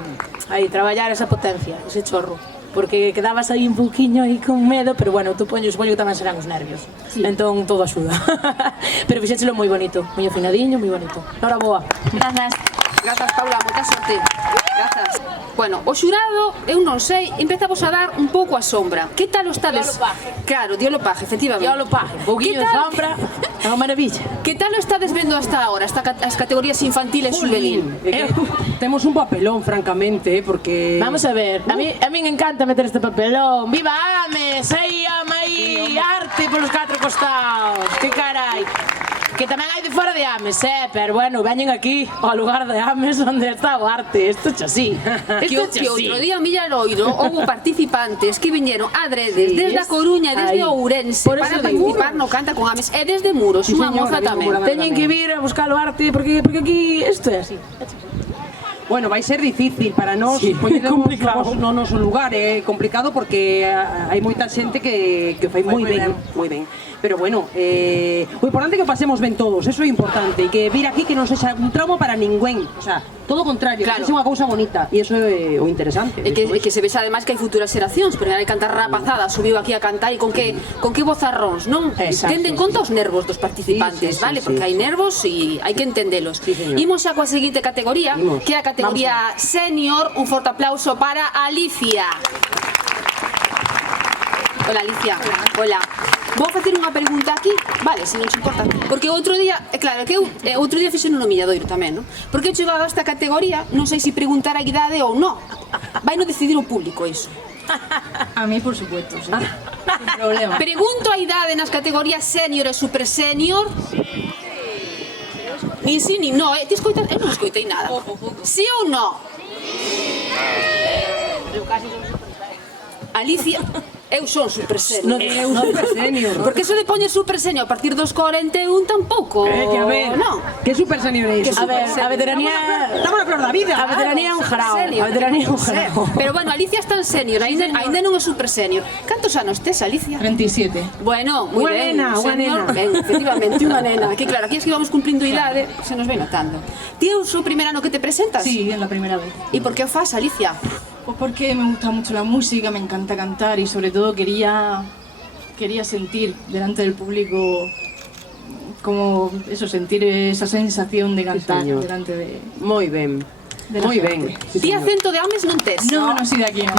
aí traballar esa potencia, ese chorro. Porque quedabas aí un pouquiño aí con medo, pero bueno, supoño que tamén serán os nervios. Sí. Entón todo axuda. Pero fixéchelo moi bonito, moi afinadiño, moi bonito. Ahora boa. Gracias. Grazas, Paula, moita sorte. Grazas. Bueno, o xurado, eu non sei, empezamos a dar un pouco a sombra. Que tal o estades? Claro, dio lo paje, efectivamente. Dio lo paje, un pouquiño de sombra, é unha maravilla. Que tal o estades vendo hasta ahora, as categorías infantil e juvenil? Temos un papelón, francamente, porque... Vamos a ver, a mí me encanta meter este papelón. Viva Ames, aí, aí, arte polos 4 costados. Que carai. Que tamén hai de fora de Ames, pero bueno, veñen aquí ao lugar de Ames onde está o arte. Isto é así. Que outro día en Villaroiro houve participantes que viñeron adredes desde a Coruña e desde Ourense para participar no Canta con Ames e desde Muros, unha moza tamén. Teñen que vir a buscar o arte porque aquí isto é así. Bueno, vai ser difícil para nós, sí, poñernos no noso lugar, é complicado porque hai moita xente que fai moi ben, moi ben. Pero bueno, o importante é que pasemos ben todos, eso é importante, e que vir aquí que non sexa un trauma para ninguén, o sea, todo o contrario, claro. Que sexa unha cousa bonita, e eso é o interesante. E que se vexa ademais que hai futuras xeracións, porque hai cantar rapazada, subiu aquí a cantar e con que vozarróns, non? Tende en conta os nervos dos participantes, vale? Porque hai nervos e hai que entendelos. Imos xa coa seguinte categoría, que é a categoría senior. Un forte aplauso para Alicia. Hola, Alicia. Hola. Vou facer unha pregunta aquí, vale, se non te importa. Porque outro día, claro, que eu outro día fixen un Milladoiro tamén, non? Porque eu chegado a esta categoría, non sei se preguntar a idade ou non. Vai non decidir o público iso. A mí, por supuesto, sí. Sin problema. Pregunto a idade nas categorías senior e super senior. Ni si ni no, ti escoitas? Eu non escoitei nada. Si ou non? Alicia, eu son super senior. Eu super senior. Porque eso de poñer super senior a partir dos 41 tampouco. Que a ver, non. que super senior é iso? A ver, a veteranía... Estamos na flor da vida. A veteranía é un jarao. A veteranía é un jarao. Pero bueno, Alicia está en senior, ainda non é super senior. Cantos anos tes, Alicia? 37. Bueno, moi ben. Unha nena. Ben, efectivamente, unha nena. Que claro, aquí es que vamos cumplindo idade, se nos vai notando. Ti é o seu primer ano que te presentas? Sí, es la primera vez. E por que o fas, Alicia? Pues porque me gusta mucho la música, me encanta cantar y sobre todo quería sentir delante del público como eso, sentir esa sensación de cantar delante de... Moi ben. Moi ben. Ti acento de Ames non tes? No, no soy de aquí, no.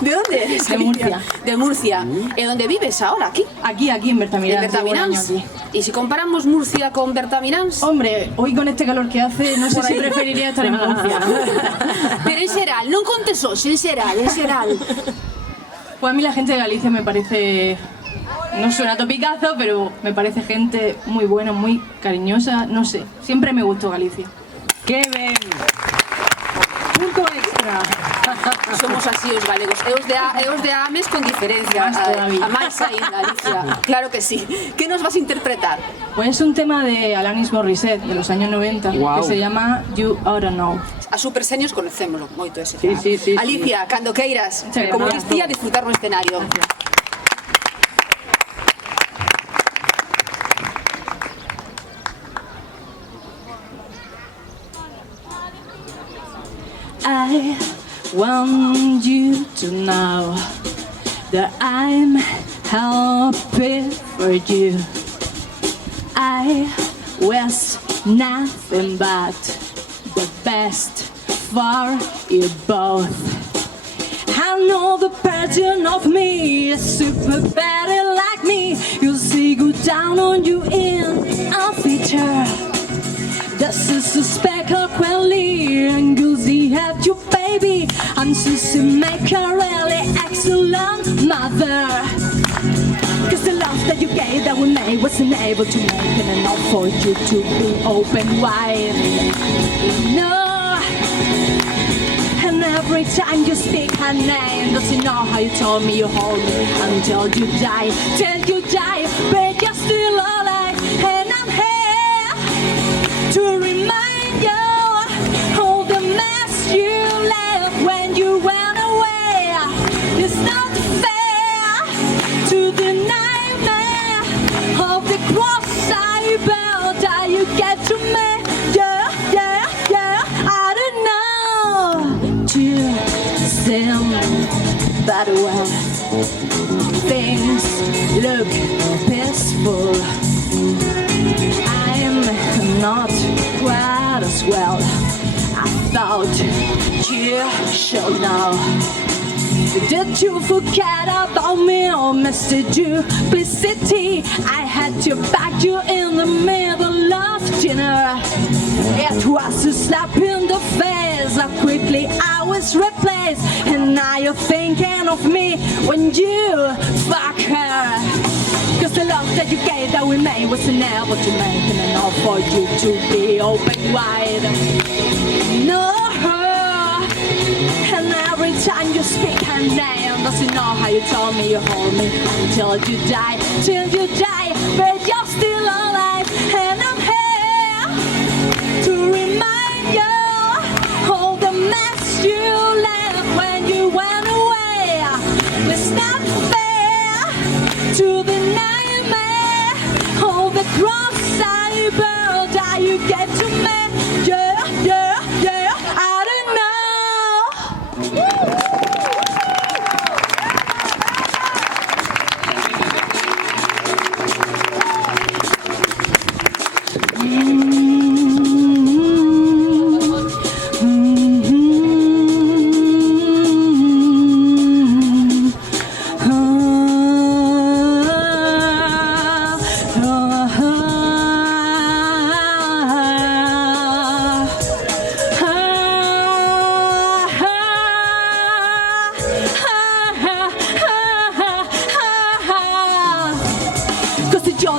De onde eres? De Murcia. De Murcia. E onde vives ahora, aquí? Aquí en Bertamiráns. En Bertamiráns. Y si comparamos Murcia con Bertamiráns... Hombre, hoy con este calor que hace, no sé si preferiría estar en Murcia. Pero en xeral, non contes hoxe, en xeral. Pues a mí la gente de Galicia me parece... No suena topicazo, pero me parece gente muy buena, muy cariñosa, no sé. Siempre me gustó Galicia. ¡Qué ben! Punto extra. Somos así os galegos. E os de Ames con diferencia. A máis aínda, Alicia. Claro que sí. Que nos vas a interpretar? Pues un tema de Alanis Morissette de los años 90 que se llama You Oughta Know. A Super Seniors conocémoslo moito ese Sí, tema. sí, sí, Alicia, cando queiras, como distía, disfrutar no escenario. I want you to know that I'm happy for you. I wish nothing but the best for you both. I know the pattern of me is super better like me. You'll see go down on you in a feature. This is a speckle quelly and goosey have you baby. I'm supposed to make a really excellent mother. Cause the love that you gave that we made wasn't able to make it enough for you to be open wide. No. And every time you speak her name, does you know how you told me you hold me until you die? Till you die, but you're still alive. And I'm here to remind you all the mess you left when you went away. It's not fair to the nightmare of the cross I bear that you get to me. Yeah, yeah, yeah, I don't know to sim, but when things look peaceful, I'm not quite as well. I thought you should know. Did you forget about me or Mr. Duplicity? I had to back you in the middle of dinner. It was a slap in the face. How quickly I was replaced. And now you're thinking of me when you fuck her. Cause the love that you gave that we made wasn't able to make it enough for you to be open wide. No. And every time you speak her name, does you know how you told me you hold me until you die, but you're still alive. And I'm here to remind you all the mess you left when you went away. It's not fair to the nightmare, all the cross I bear that you get to me. Yeah, yeah, yeah, I don't know.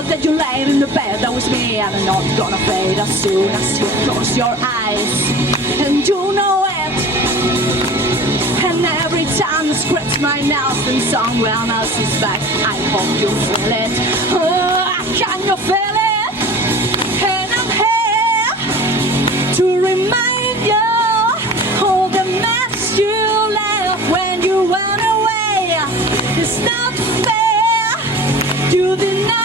That you laid in the bed, that was me, and I'm not gonna fade as soon as you close your eyes. And you know it. And every time you scratch my nails and someone else's back, I hope you feel it. Oh, can you feel it? And I'm here to remind you all the mess you left when you went away. It's not fair to deny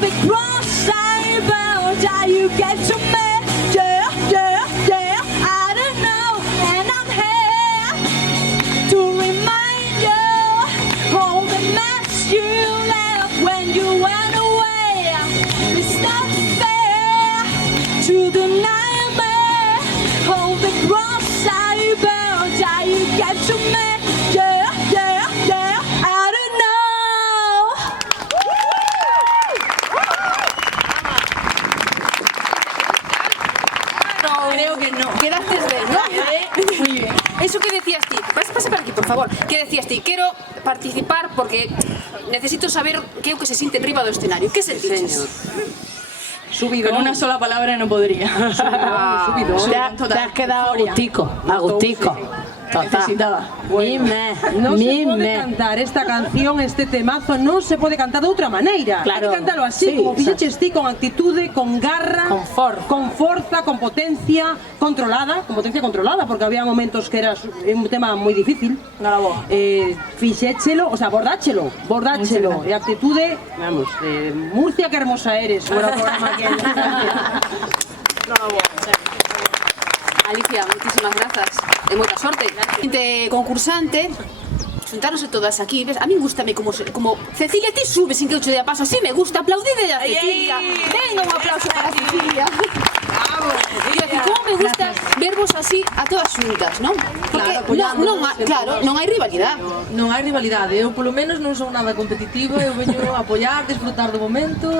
the cross I bear that you get to me. Yeah, yeah, yeah, I don't know. And I'm here to remind you all the mess you left when you went away. It's not fair to the nightmare, all the cross I bear that you get to me. Yeah, yeah, yeah, I don't know. Creo que no. Quedaste bien, ¿no? Muy bien. Eso que decías ti, pasa por aquí, por favor. Que decías ti, quero participar porque necesito saber que é o que se siente riba do escenario. Que sentiches? Subidón. Con una sola palabra no podría. Subidón. Te has quedado agustico, agustico. necesitaba. Mime, non se pode cantar esta canción, este temazo, non se pode cantar de outra maneira. Claro. Hai que cantalo así, Sí, como fixeches ti, con actitude, con garra, con forza, con potencia controlada, porque había momentos que era un tema moi difícil. Fixéchelo, o sea, bordáchelo, e actitude, vamos, Murcia que hermosa eres, era o programa que Alicia, moitísimas grazas e moita sorte. Concursante, xuntáronse todas aquí, ves? A mí gustame como Cecilia, ti sube sin que eu che dea paso, así me gusta, aplaudide a Cecilia. Venga, un aplauso para Cecilia. Como me gusta vervos así a todas xuntas, non? Porque non hai rivalidade. Non hai rivalidade, eu polo menos non son nada competitiva, eu veño a apoiar, disfrutar do momento,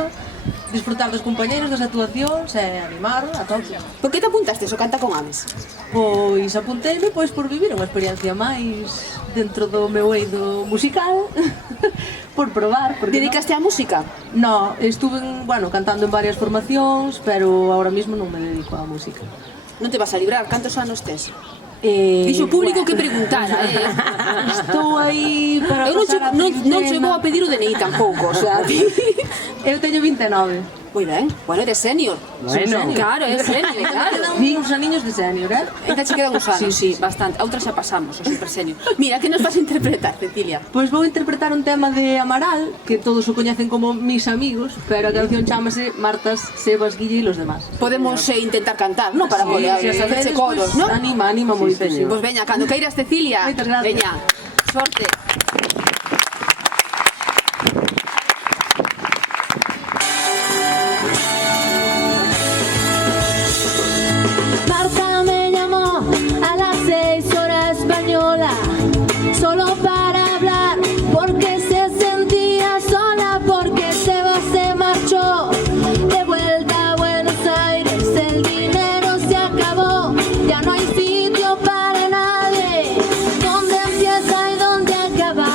disfrutar dos compañeros, das actuacións e animar a todos. Por que te apuntastes o Canta con Ames? Pois apunteime por vivir unha experiencia máis dentro do meu eido musical, por probar. Dedicaste á música? No, estuve cantando en varias formacións, pero ahora mismo non me dedico á música. Non te vas a librar? Cantos anos tes? Dixo o público que preguntara, Estou aí para pasar a non che vou a pedir o DNI tampouco, o sea, eu teño 29. Moi ben, bueno, eres senior. Claro, eres senior, claro. Quedan uns aniños de senior, Ainda che quedan uns anos, sí, bastante. A outra xa pasamos, o super senior. Mira, que nos vas a interpretar, Cecilia? Pois vou interpretar un tema de Amaral, que todos o coñecen como Mis Amigos, pero a canción chámase Martas, Sebas, Guille e los demás. Podemos intentar cantar, non? Para poder hacerse coros, non? Anima moito. Pois veña, cando queiras, Cecilia. Moitas gracias. Veña, sorte. Marta me llamó a las 6 horas española, solo para hablar, porque se sentía sola, porque Sebas se marchó de vuelta a Buenos Aires, el dinero se acabó, ya no hay sitio para nadie, dónde empieza y dónde acaba.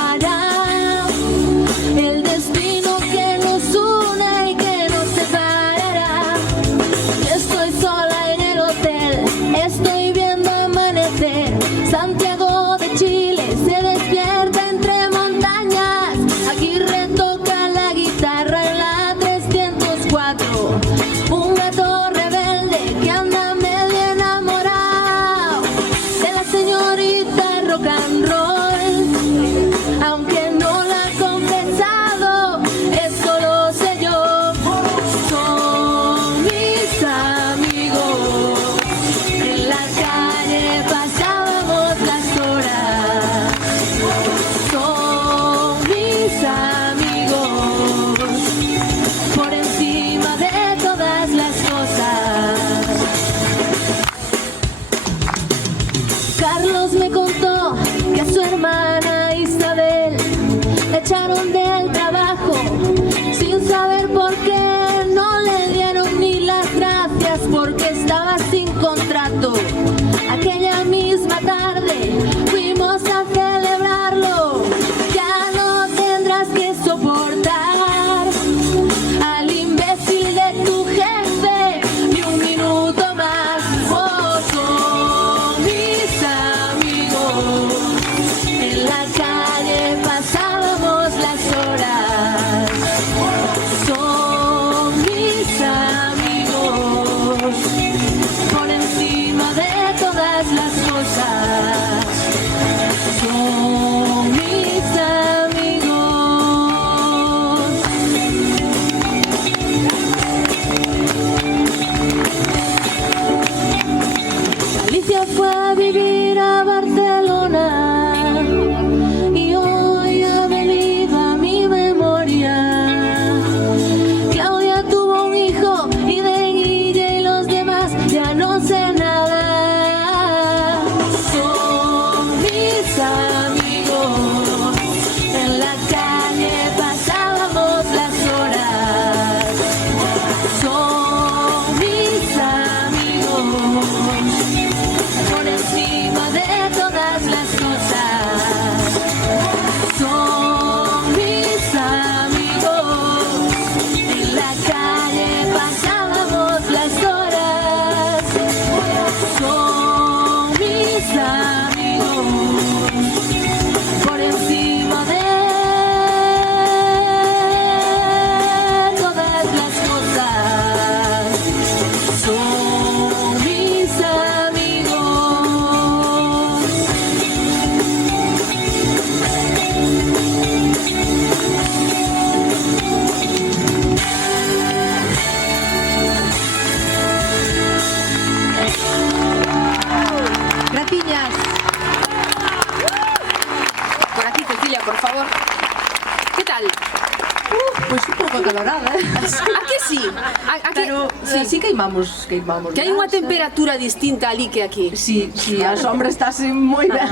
Pero sí queimamos. Que hai unha temperatura distinta ali que aquí. Sí, a sombra está así moi ben.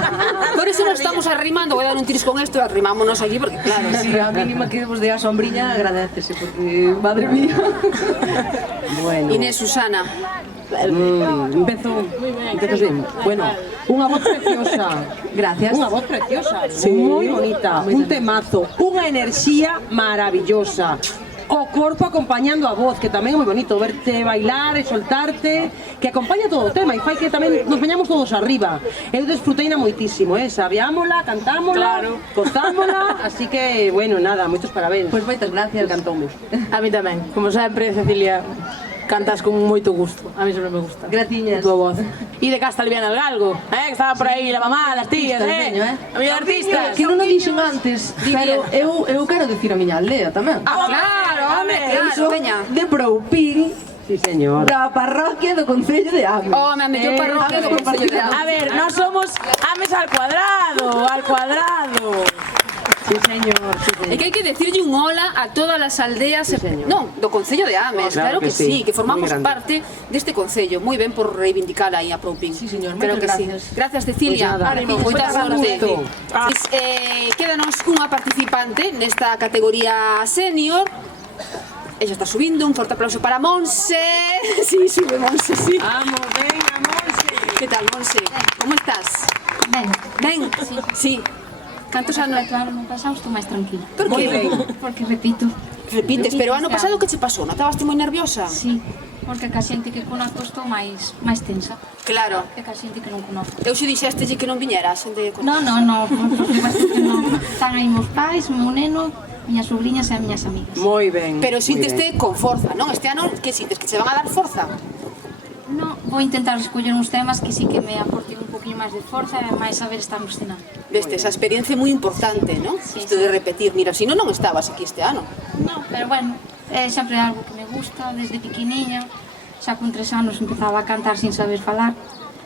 Por eso nos estamos arrimando, voy a dar un tiris con esto, arrimámonos aquí porque claro. Sí, a mínima que vos dé a sombriña agradecese porque, madre mía. Bueno. Inés, Susana. Empezou ben. Bueno, unha voz preciosa. Gracias. Unha voz preciosa, moi bonita, un temazo, unha enerxía maravillosa. O corpo acompañando a voz, que tamén é moi bonito verte bailar e soltarte, que acompaña todo o tema e fai que tamén nos veñamos todos arriba. Eu desfruteina moitísimo, sabiámola, cantámola, gozámola, así que, bueno, nada, moitos parabéns. Pois moitas gracias. Encantoume. A mí tamén, como sempre, Cecilia, cantas con moito gusto. A mí sempre me gusta. Graciñas. Tu voz. E de Casta Liviana del Galgo, que estaba por aí la mamá, las tías, A miña artista. Que non o dixen antes, pero eu quero dicir a miña aldea tamén. Claro, hombre, claro, veña. De Proupín, Sí, señor. da parroquia do Concello de Ames. Oh, me mellor parroquia do Concello de Ames. A ver, nós somos Ames al cuadrado. Sí, señor. É que hai que decirlle un hola a todas as aldeas, non, do Concello de Ames, claro que sí, que formamos parte deste Concello. Moi ben por reivindicar aí a Proupín. Sí, señor, Claro que moitas sí. Gracias, Cecilia. Moita sorte. Quédanos unha participante nesta categoría senior. Ella está subindo, un forte aplauso para Monse. Sí, sube Monse, sí. Vamos, venga, Monse. Que tal, Monse? Como estás? Ben, Ben? Sí. Cantos anos? o ano pasado estou máis tranquila. Por que? Porque repito. Repites, pero o ano pasado que che pasou? Notabaste moi nerviosa? Sí, porque ca xente que conozco estou máis tensa. Claro. Que ca xente que non conozco. Eu xe dixéstelle que non viñera a xente que No, porque bastante non. Están aí meus pais, o meu neno, miñas sobrinhas e as miñas amigas. Moi ben. Pero sínteste con forza, non? Este ano, que sintes? Que che van a dar forza? No, vou intentar escoller uns temas que sí que me aporten un poquinho máis de forza e máis saber estar no escenario. Veste, esa experiencia é moi importante, non? Sí, Isto de repetir. Mira, si non estabas aquí este ano. No, pero bueno, é sempre algo que me gusta, desde pequeniña, xa con 3 anos empezaba a cantar sin saber falar,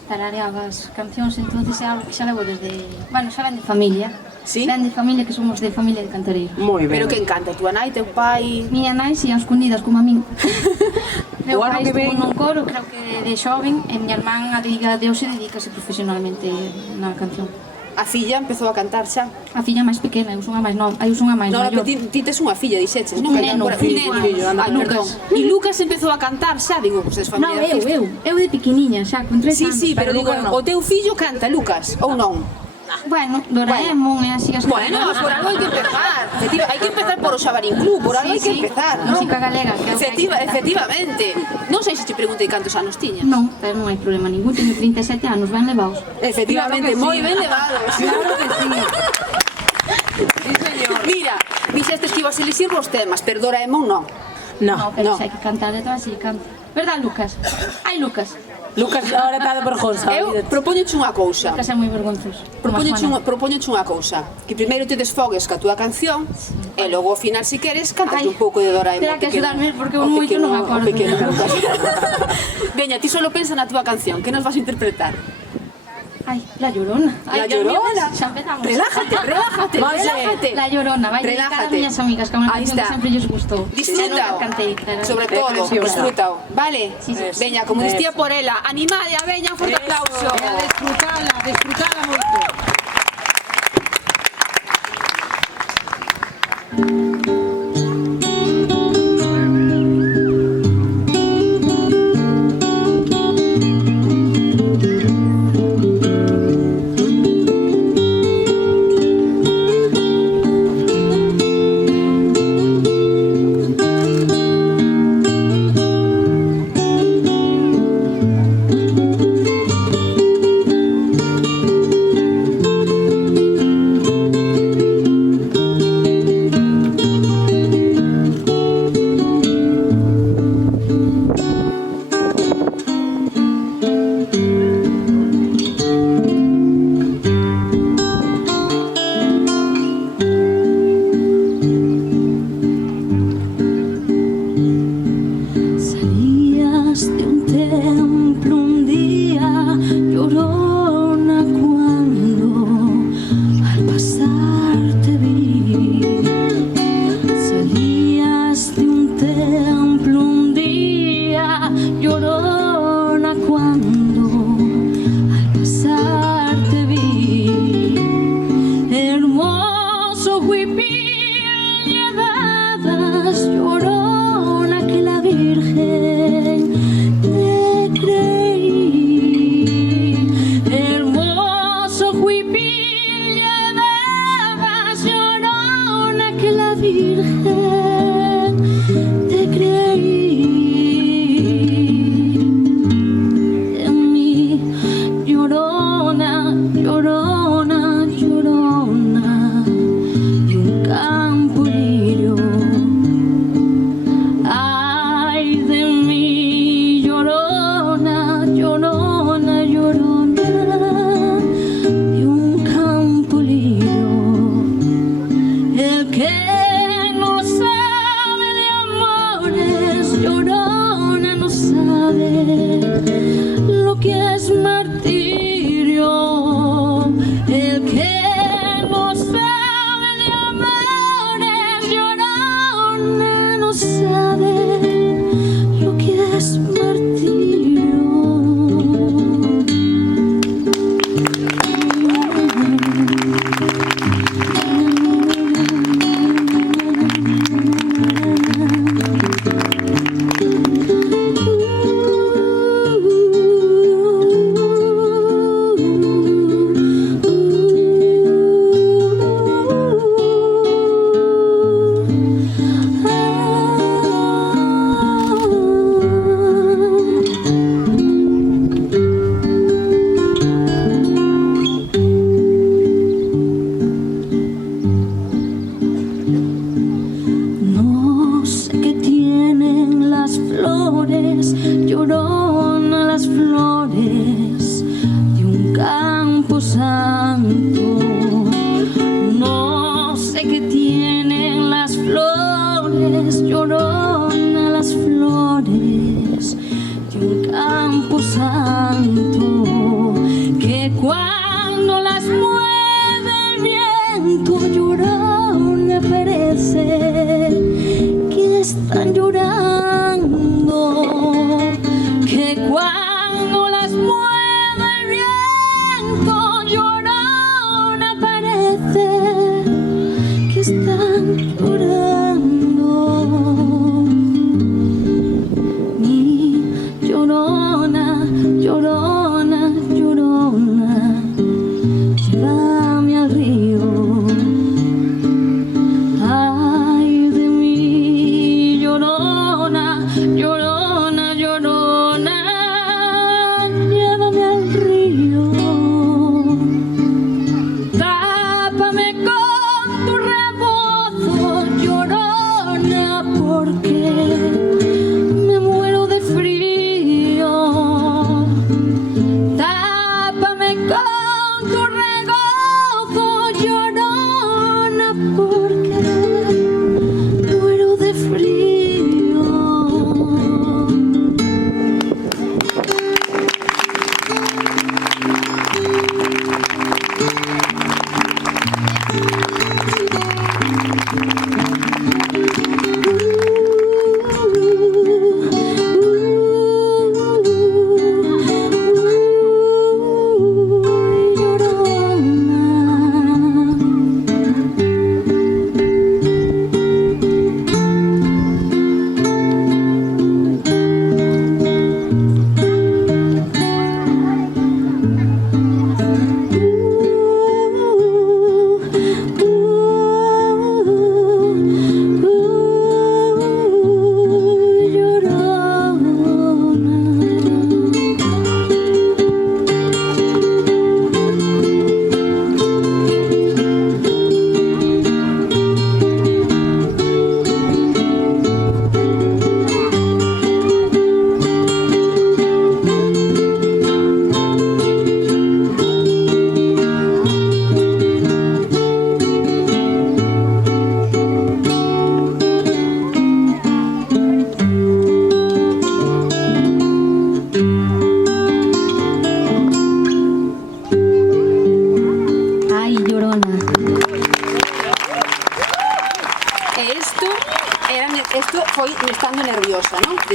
tarareaba as cancións, entonces é algo que xa levo desde, bueno, xa ven de familia. Sí? Ven de familia, que somos de familia de cantareiros. Moi ben. Pero que encanta, túa nai, teu pai... Miña nai si as escondidas como a min. Meu O ano pai que estuvo ven- nun coro, creo que de xoven, e miña irmán a diga de hoxe dedícase profesionalmente na canción. A filla empezou a cantar xa. A filla máis pequena, eu son a máis nova, eu son a máis Non, maior. ti tes unha filla, dixeches, non? Un neno, Un fillo, neno. Ah, perdón. E Lucas empezou a cantar xa, digo, pues es No, familia artista. eu de pequeniña, xa con 3 Sí, anos. sí, pero digo, Lucas o teu fillo canta, Lucas, ou non? Bueno, Doraemon e así as Bueno, por algo hai que empezar. Hai que empezar por o Xabarín Club, por algo hai que empezar, non? Música galega, que é o que hai que empezar. Efectivamente. Non sei se te preguntei cantos anos tiñas. Non, pero non hai problema ningún, teño 37 anos, ben levaos. Efectivamente, moi ben levados. Claro que sí. Sí, señor. Mira, dixestes que ibas a elixir vos temas, pero Doraemon non. No, pero no. se hai que cantar de todas, si canta. Verdad, Lucas? Ai, Lucas. Lucas ahora está de vergonza. Eu propóñoche unha cousa. Lucas é moi vergonzoso. Propóñoche unha cousa. Que primeiro te desfogues ca túa canción e logo ao final, se queres, cantas un pouco de Doraemon. Terá que pequeno- axudarme porque o moito pequeno- non me acordo. o pequeno Lucas. Veña, ti solo pensa na túa canción. Que nos vas a interpretar? Ai, La Llorona. La Ai, Dios mío, Llorona. xa empezamos. Relájate, relájate. La Llorona, vai dedicar a Relájate. miñas amigas, que é unha Ahí canción que está. sempre lles gustou. Disfrútao. Cantei, claro. Sobre todo, preciosa. disfrútao. Vale? Sí, sí. Veña, como distía por ela, animadia, veña, un forte aplauso. E a desfrutala moito. llorona, cuando al pasar te vi, hermoso huipil llevabas, llorona, que la Virgen te creí, hermoso huipil llevabas, llorona, que la Virgen te creí. En mí, llorona, llorona, llorona, de un campo lirio. Ay de mí, llorona, llorona, llorona, de un campo lirio. El que no sabe de amores, llorona, no sabe lo que es martirio. El que no sabe de amores, llorona, no sabe lo que es martirio. No sé qué tienen las flores, llorona, las flores de un campo santo. No sé qué tienen las flores, llorona, las flores de un campo santo, que cuando las mueve el viento, llorona, parece que están llorando, que cuando las mueve el viento, llorona,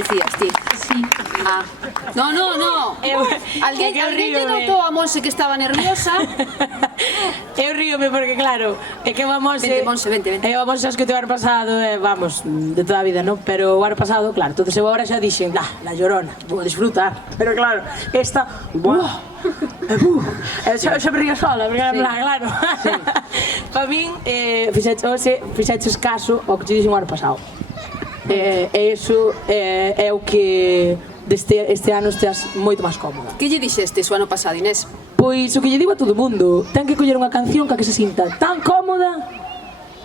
dicías ti? Sí. Ah. No. Alguén lle notou a Monse que estaba nerviosa? Eu ríome porque, claro, é que vamos... Vente, Monse, vente. Vamos xa escoitei o ano pasado, vamos, de toda a vida, non? Pero o ano pasado, claro, entonces eu agora xa dixen, la Llorona, vou disfrutar. Pero claro, esta... Xa me río sola, porque claro. Para min, fixeches caso ao que te dixen o ano pasado. E iso é o que este ano esteas moito máis cómoda. Que lle dixeste o ano pasado, Inés? Pois o que lle digo a todo o mundo, ten que coller unha canción que se sinta tan cómoda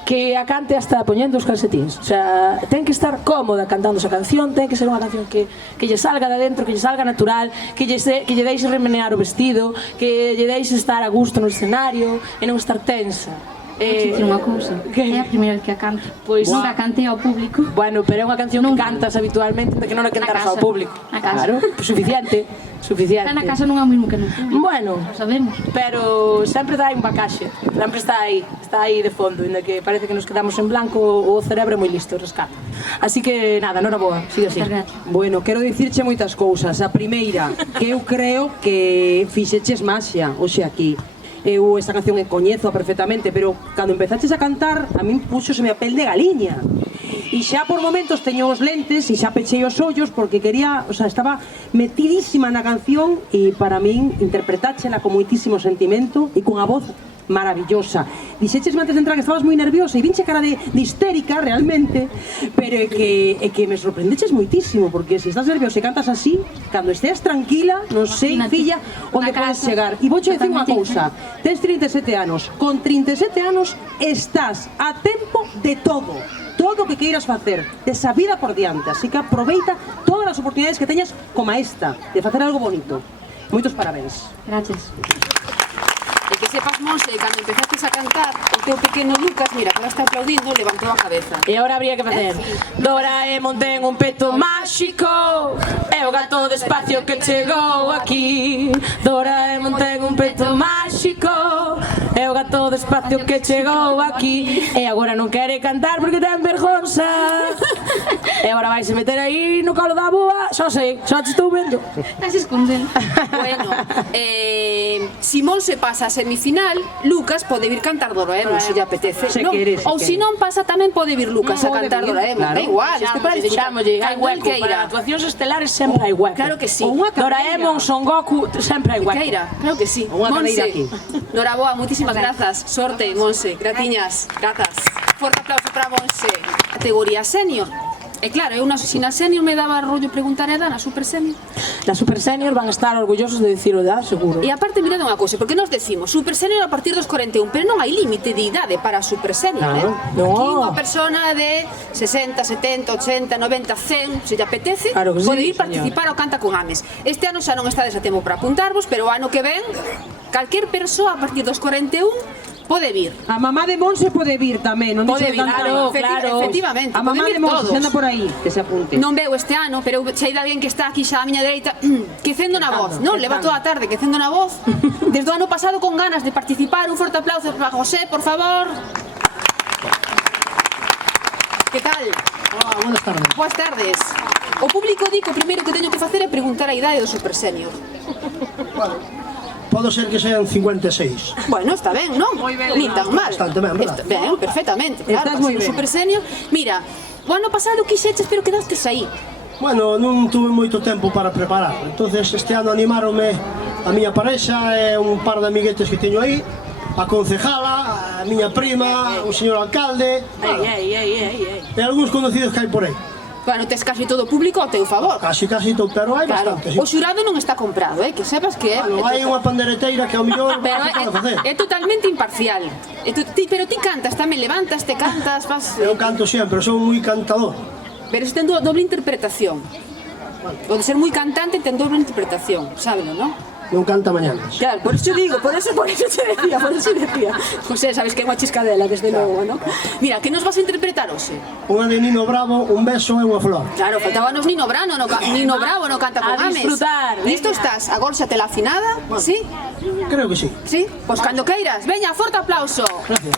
que a cante hasta poñendo os calcetins. O sea, ten que estar cómoda cantando esa canción, ten que ser unha canción que lle salga de dentro, que lle salga natural, que lle deixe remenear o vestido, que lle deixe estar a gusto no escenario e non estar tensa. Dicir unha cousa, é a primeira vez que a canto. Pois nunca cantei ao público. Bueno, pero é unha canción que cantas habitualmente, que non a cantarás ao público. Na casa. Claro, suficiente. Na casa non é o mesmo que no público. Bueno, sabemos. Pero sempre dá un bacaxe, sempre está aí de fondo, ainda que parece que nos quedamos en blanco, o cerebro é moi listo, rescata. Así que nada, noraboa, sigue así. Bueno, quero dicirche moitas cousas. A primeira, que eu creo que fixeches maxia hoxe aquí. Eu esta canción coñezo perfectamente, pero cando empezaches a cantar, a min puxoseme a pel de galiña. E xa por momentos teño os lentes e xa pechei os ollos porque quería, o sea, estaba metidísima na canción e para min interpretáchela con moitísimo sentimento e cunha voz maravillosa. Dixéchesme antes de entrar que estabas moi nerviosa e vinche cara de histérica realmente, pero é que me sorprendeches moitísimo porque se estás nerviosa e cantas así, cando estés tranquila, non sei, filla, onde podes chegar. E vouche dicir unha cousa, tens 37 anos, con 37 anos estás a tempo de todo o que queiras facer, desa vida por diante, así que aproveita todas as oportunidades que teñas como esta, de facer algo bonito. Moitos parabéns. Gracias. E que sepas, Monse, cando empezaste a cantar, o teu pequeno Lucas, mira, que está aplaudindo, levantou a cabeza. E agora habría que facer Doraemon ten un peto máxico, é o gato do espacio que chegou aquí. Doraemon ten un peto máxico, é o gato do espacio que chegou aquí. E agora non quere cantar porque ten vergonza. E agora vais a meter aí no colo da boa. Só sei, só te estou vendo. Estás escondendo. Bueno, si Monse pasa a semifinal, Lucas pode vir cantar Doraemon, se lle apetece. Ou se non pasa, tamén pode vir Lucas a cantar Doraemon. Da igual, isto para deixámoslle, hai hueco para actuacións estelares, sempre hai hueco. Claro que sí. Doraemon, Son Goku, sempre hai hueco. Claro que sí. Monse, noraboa, moitísimas grazas. Sorte, Monse, gratiñas, grazas. Forte aplauso para Monse. Categoría senior. E claro, eu na senior me daba rollo preguntar a edad, na super senior. Na super senior van a estar orgullosos de dicir o edad, seguro. E aparte, mirad unha cousa, porque nos decimos super senior a partir dos 41, pero non hai límite de idade para super senior, No. Aquí unha persona de 60, 70, 80, 90, 100, se lle apetece, claro que pode sí, ir participar ao Canta con Ames. Este ano xa non está a tempo para apuntarvos, pero o ano que ven, calquer persoa a partir dos 41 pode vir. A mamá de Monse pode vir tamén, non pode vir, claro. Efectivamente, a mamá de Monse anda por aí, que se apunte. Non veo este ano, pero xa ida bien que está aquí xa a miña dereita, quecendo na voz, non? Leva toda a tarde quecendo na voz. Desde o ano pasado con ganas de participar, un forte aplauso para José, por favor. Que tal? Hola, buenas tardes. Boas tardes. O público di que o primeiro que teño que facer é preguntar a idade do super senior. Bueno, pode ser que sean 56. Bueno, está ben, non? Ni tan mal. Bastante ben, verdad? Ben, perfectamente, claro, Estás moi ben. super senior. Mira, o ano pasado quixeches, pero quedastes aí. Bueno, non tuve moito tempo para preparar. Entonces este ano animárome a miña parexa e un par de amiguetes que teño aí, a concejala, a miña prima, o señor alcalde, e algúns conocidos que hai por aí. Bueno, tes casi todo o público ao teu favor. Casi todo, pero hai bastante. O xurado non está comprado, que sepas que é... Bueno, hai unha pandereteira que ao mellor pero se pode facer. É totalmente imparcial. Pero ti cantas tamén, levantas, te cantas, vas... Eu canto sempre, son moi cantador. Pero iso ten doble interpretación. O de ser moi cantante ten doble interpretación, sábelo, non? Non canta mañanas. Claro, por eso digo, por eso te decía. José, sabes que é unha chiscadela, desde logo, non? Mira, que nos vas a interpretar hoxe? Unha de Nino Bravo, un beso e unha flor. Claro, faltábanos Nino Bravo no Canta con Ames. A disfrutar. Listo estás? Agora xa te la afinada? Bueno, sí? Creo que sí. Sí? Pois cando queiras. Veña, forte aplauso. Gracias.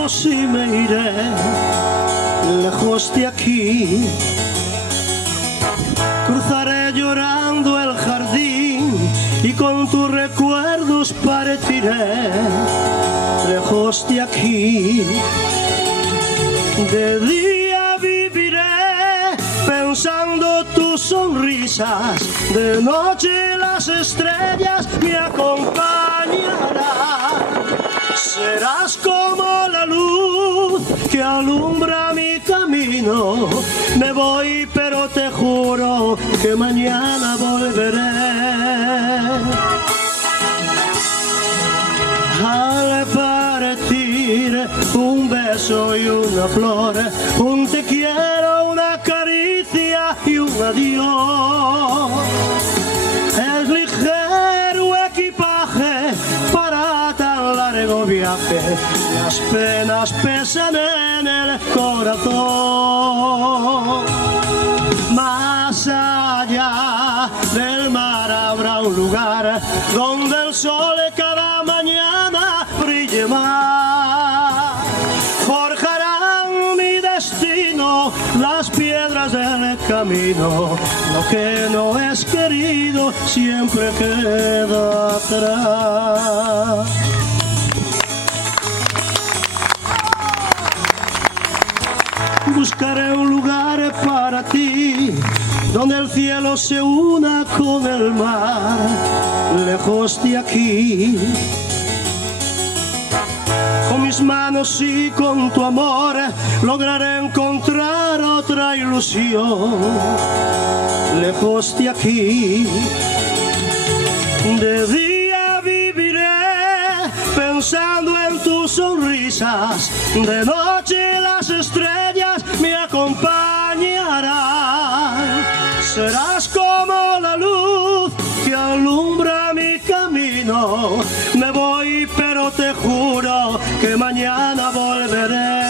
lejos y me iré, lejos de aquí. Cruzaré llorando el jardín y con tus recuerdos partiré, lejos de aquí. De día viviré pensando tus sonrisas, de noche las estrellas me acompañarán. Serás como la luz que alumbra mi camino. Me voy, pero te juro que mañana volveré. Al partir, un beso y una flor, un te quiero, una caricia y un adiós. Es ligero equipaje para tan largo viaje, las penas pesan en el corazón. Más allá del mar habrá un lugar donde el sol cada mañana brille más. Forjarán mi destino las piedras del camino. Lo que no es querido siempre queda atrás. Buscaré un lugar para ti, donde el cielo se una con el mar, lejos de aquí. Con mis manos y con tu amor lograré encontrar otra ilusión, lejos de aquí. De día viviré pensando en tus sonrisas, de noche las estrellas me acompañarán. Serás como la luz que alumbra mi camino. Me voy, pero te juro que mañana volveré.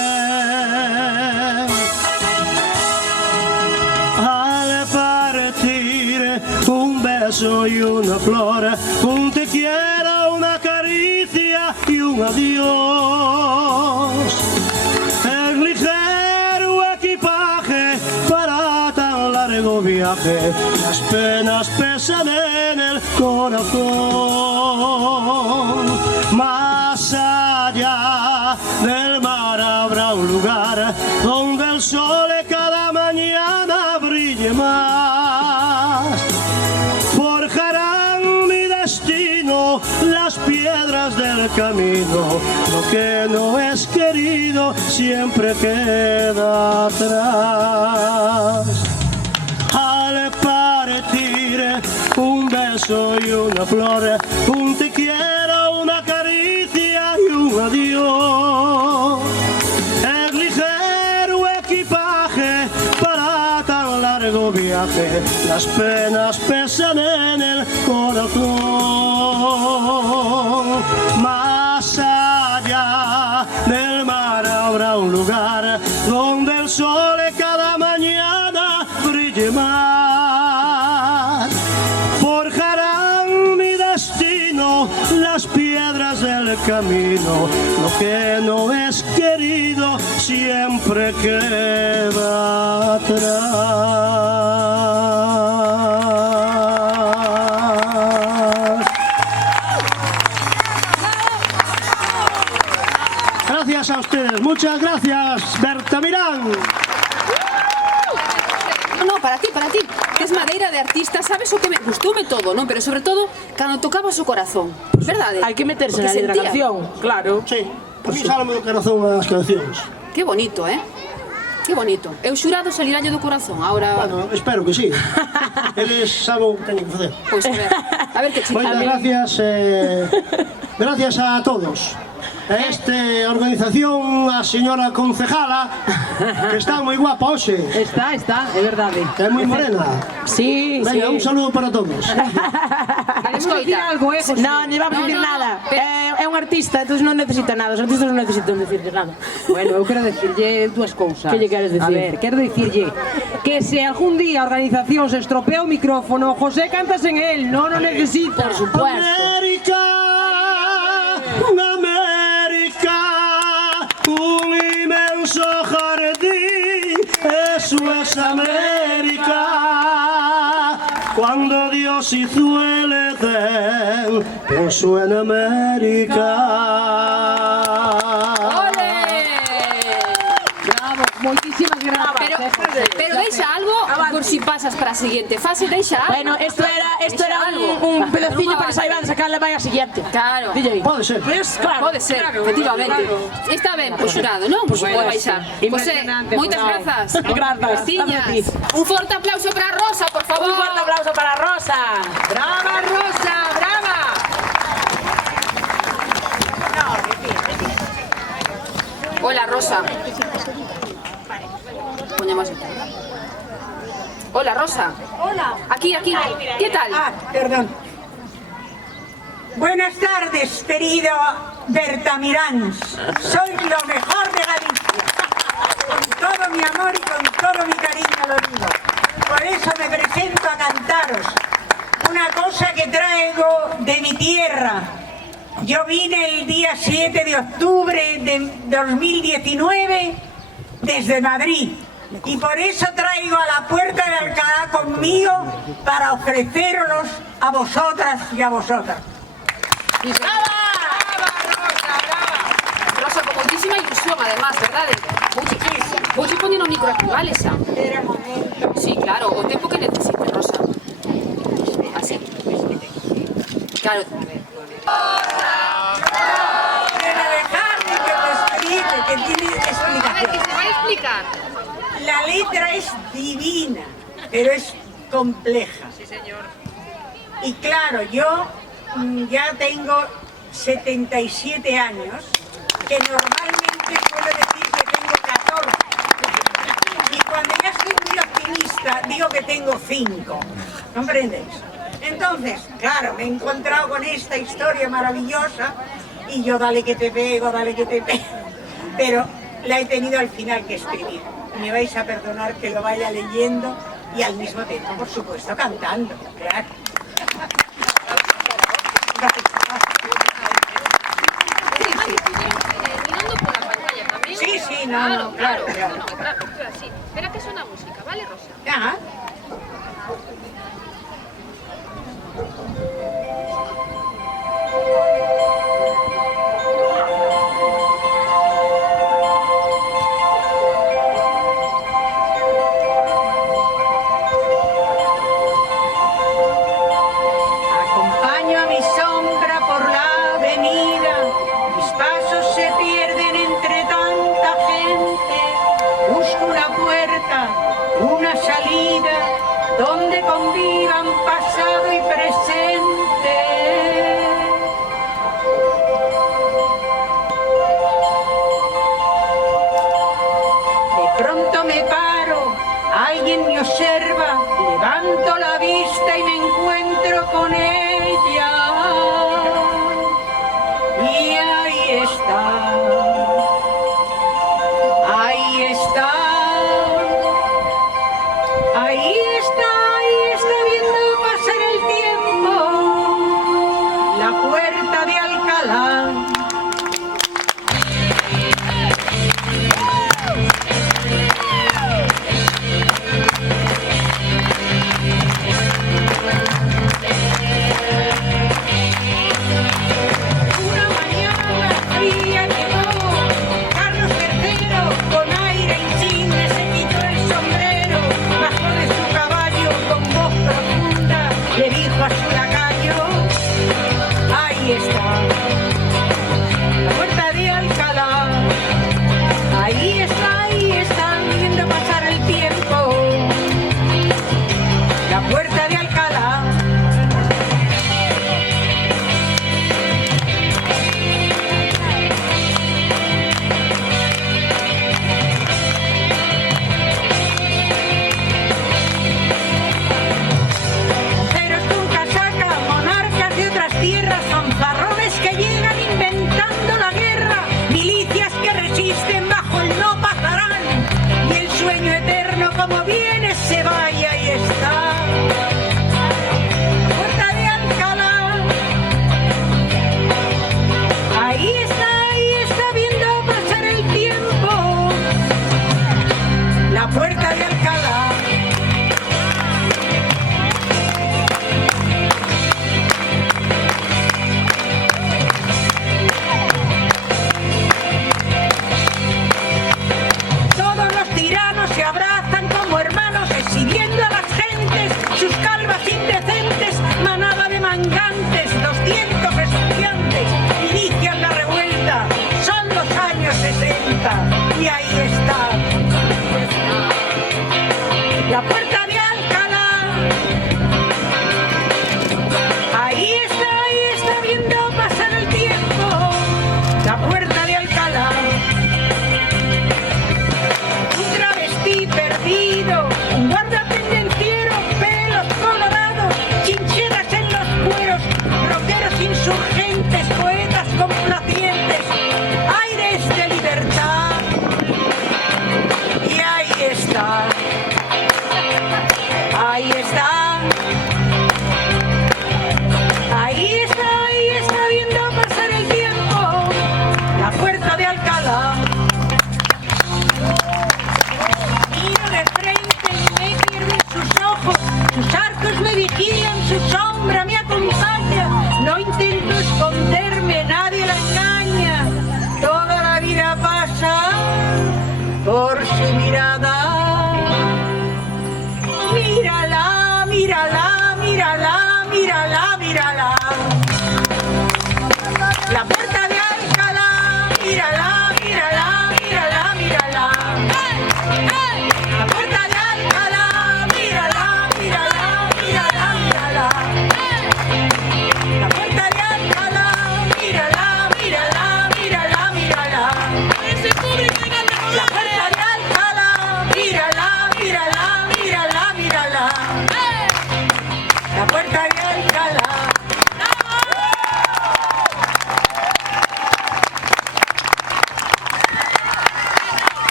Al partir, un beso y una flor, un te quiero, una caricia y un adiós. Es ligero equipaje para tan largo viaje, las penas pesan en el corazón. Más allá del mar habrá un lugar donde el sol cada mañana brille más. Forjarán mi destino las piedras del camino. Lo que no es querido siempre queda atrás. Al partir, un beso y una flor, un te quiero, una caricia y un adiós. Es ligero equipaje para tan largo viaje, las penas pesan en el corazón. Más allá del mar habrá un lugar donde el sol cada mañana brille más. Forjarán mi destino las piedras del camino. Lo que no es querido siempre queda atrás. Gracias a ustedes, muchas gracias, Berta Mirán. No, para ti, que es madeira de artista, sabes o que me gustoume todo, non? Pero sobre todo, cando tocaba o corazón, verdade? Hai que meterse na letra da canción, claro. Sí, por si sálame do corazón as cancións. Que bonito, Que bonito. Eu xurado saliralle do corazón, ahora... Bueno, espero que sí. Eles saben o que teñen que facer. Pois a ver que chica. Moitas gracias, gracias a todos. Esta organización, a señora concejala, que está moi guapa hoxe. Está, é verdade. É moi morena. Sí, Venga, un saludo para todos. Queremos decir algo, José? No, ni vamos a decir nada. É un artista, entonces non necesita nada. Os artistas non necesitan decirle nada. Bueno, eu quero decirlle dúas cousas. Que lle queres decir? A ver, quero decirlle que se algún día a organización se estropea o micrófono, José canta sen él, non o necesita. Por supuesto. América, América, eso es América. Cuando Dios hizo el Edén, pensó en América. Bravo, moitísimas grazas. Pero deixa algo por si pasas para a seguinte fase, deixa algo. Bueno, esto era un pedacillo para que saibades a cal vai a seguinte. Claro. DJ. Pode ser. Pues, claro. Pode ser, efectivamente. Está ben, o xurado, non? Pois pode baixar. José, moitas grazas. Grazas. Graciñas. Un forte aplauso para Rosa, por favor. Un forte aplauso para Rosa. Brava, Rosa, brava. Hola, Rosa. Poñamos. Hola, Rosa. Hola. Aquí. ¿Qué tal? Perdón. Buenas tardes, querido Bertamiráns. Soy lo mejor de Galicia. Con todo mi amor y con todo mi cariño lo digo. Por eso me presento a cantaros una cosa que traigo de mi tierra. Yo vine el día 7 de octubre de 2019 desde Madrid. Y por eso traigo a la Puerta de Alcalá conmigo para ofrecerlos a vosotras y a vosotras. ¡Brava! Rosa, con moitísima ilusión, además, verdade? Vouche poñer no micro aquí, vale, xa? Espera un momento. Sí, claro, o tempo que necesite, Rosa. Así. Claro. Dejarme que te explique, que tiene explicación. A ver, que se va a explicar. La letra es divina, pero es compleja. Sí, señor. Y claro, yo ya tengo 77 años, que normalmente suelo decir que tengo 14. Y cuando ya estoy muy optimista, digo que tengo 5. ¿Comprendéis? Entonces, claro, me he encontrado con esta historia maravillosa y yo dale que te pego, dale que te pego. Pero la he tenido al final que escribir. Me vais a perdonar que lo vaya leyendo y al mismo tiempo, por supuesto, cantando, claro. Mirando por la pantalla tamén. Sí, no, claro. Así. Espera que suena música, vale, Rosa? Ah. Acompaño a mi sombra por la avenida, mis pasos se pierden entre tanta gente. Busco una puerta, una salida, donde convivan pasado y presente. De pronto me paro, alguien me observa, levanto la vista y me encuentro con ella. Y ahí está. Ahí está. Ahí está viendo pasar el tiempo, la Puerta de Alcalá.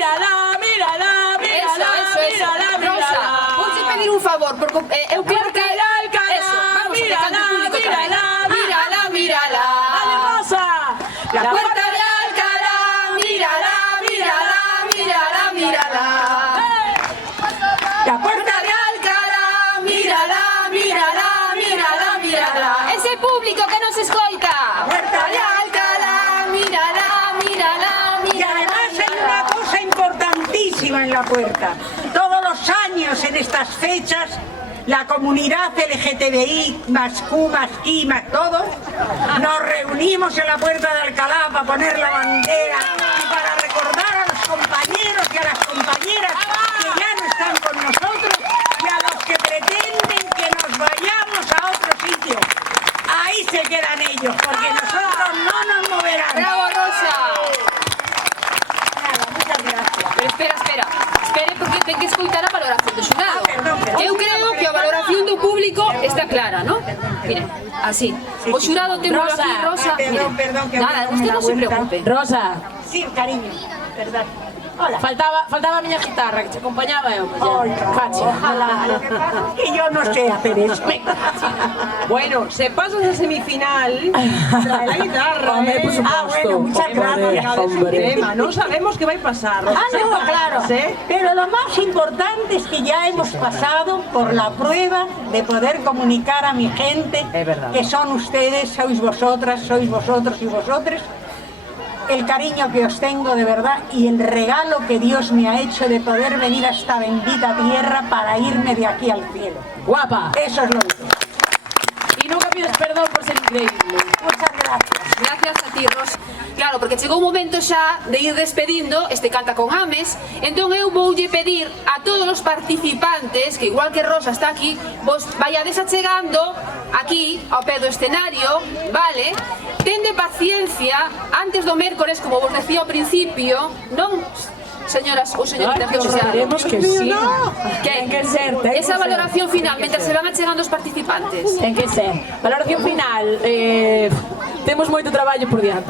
mírala, mírala, mírala, mírala, Rosa, vouche pedir un favor, porque eu creo que... Eso, vamos, que cante o público tamén. Mírala, mírala. Dale, Rosa. La puerta de Alcalá, mírala, mírala, mírala, mírala. La puerta de Alcalá, mírala, mírala, mírala, mírala. Ese público que nos escoita. La puerta de Alcalá, mírala, mírala, mírala. Y además hay una cosa importantísima en la puerta. Todos los años en estas fechas, la comunidad LGTBI, más Q, más I, más todos, nos reunimos en la puerta de Alcalá para poner la bandera y para recordar a los compañeros y a las compañeras que ya no están con nosotros y a los que pretenden que nos vayamos a otro sitio. Ahí se quedan ellos, porque nosotros no nos moverán. ¡Bravo, Rosa! Nada, muchas gracias. Pero espera, porque ten que escoitar a valoración do xurado. Perdón. Eu creo que a valoración do público está clara, ¿no? Miren, así. O xurado ten Rosa. aquí, Rosa. Perdón, Miren. perdón, que Nada, ahora usted me no da se vuelta. preocupe. Rosa, Sí, cariño, verdad. Hola. faltaba a miña guitarra que te acompañaba eu. Ay, Fachi. ojalá. Lo que pasa es que yo no sé hacer eso. Bueno, se pasas a semifinal, trae la guitarra, Hombre, por supuesto. Ah, bueno, muchas gracias. Hombre. Tema, non sabemos que vai pasar. Ah, no, Sepas, claro. ¿eh? Pero lo más importante es que ya hemos pasado por la prueba de poder comunicar a mi gente, Es verdad. que son ustedes, sois vosotras, sois vosotros y vosotros, el cariño que os tengo de verdad y el regalo que Dios me ha hecho de poder venir a esta bendita tierra para irme de aquí al cielo. Guapa. Eso es lo que es. Y nunca pides perdón por ser increíble. Muchas gracias. Gracias a ti, Rosa. Claro, porque chegou o momento xa de ir despedindo este Canta con Ames. Entón eu voulle pedir a todos os participantes, que igual que Rosa está aquí, vos vayades achegando aquí ao pé do escenario, vale? Tende paciencia, antes do mércores, como vos decía ao principio, non, señoras ou señoritas do xurado? Esperemos que sí. Que Ten que ser, ten que esa ser. valoración final, mentre se van achegando os participantes. Ten que ser. Valoración final. Temos moito traballo por diante.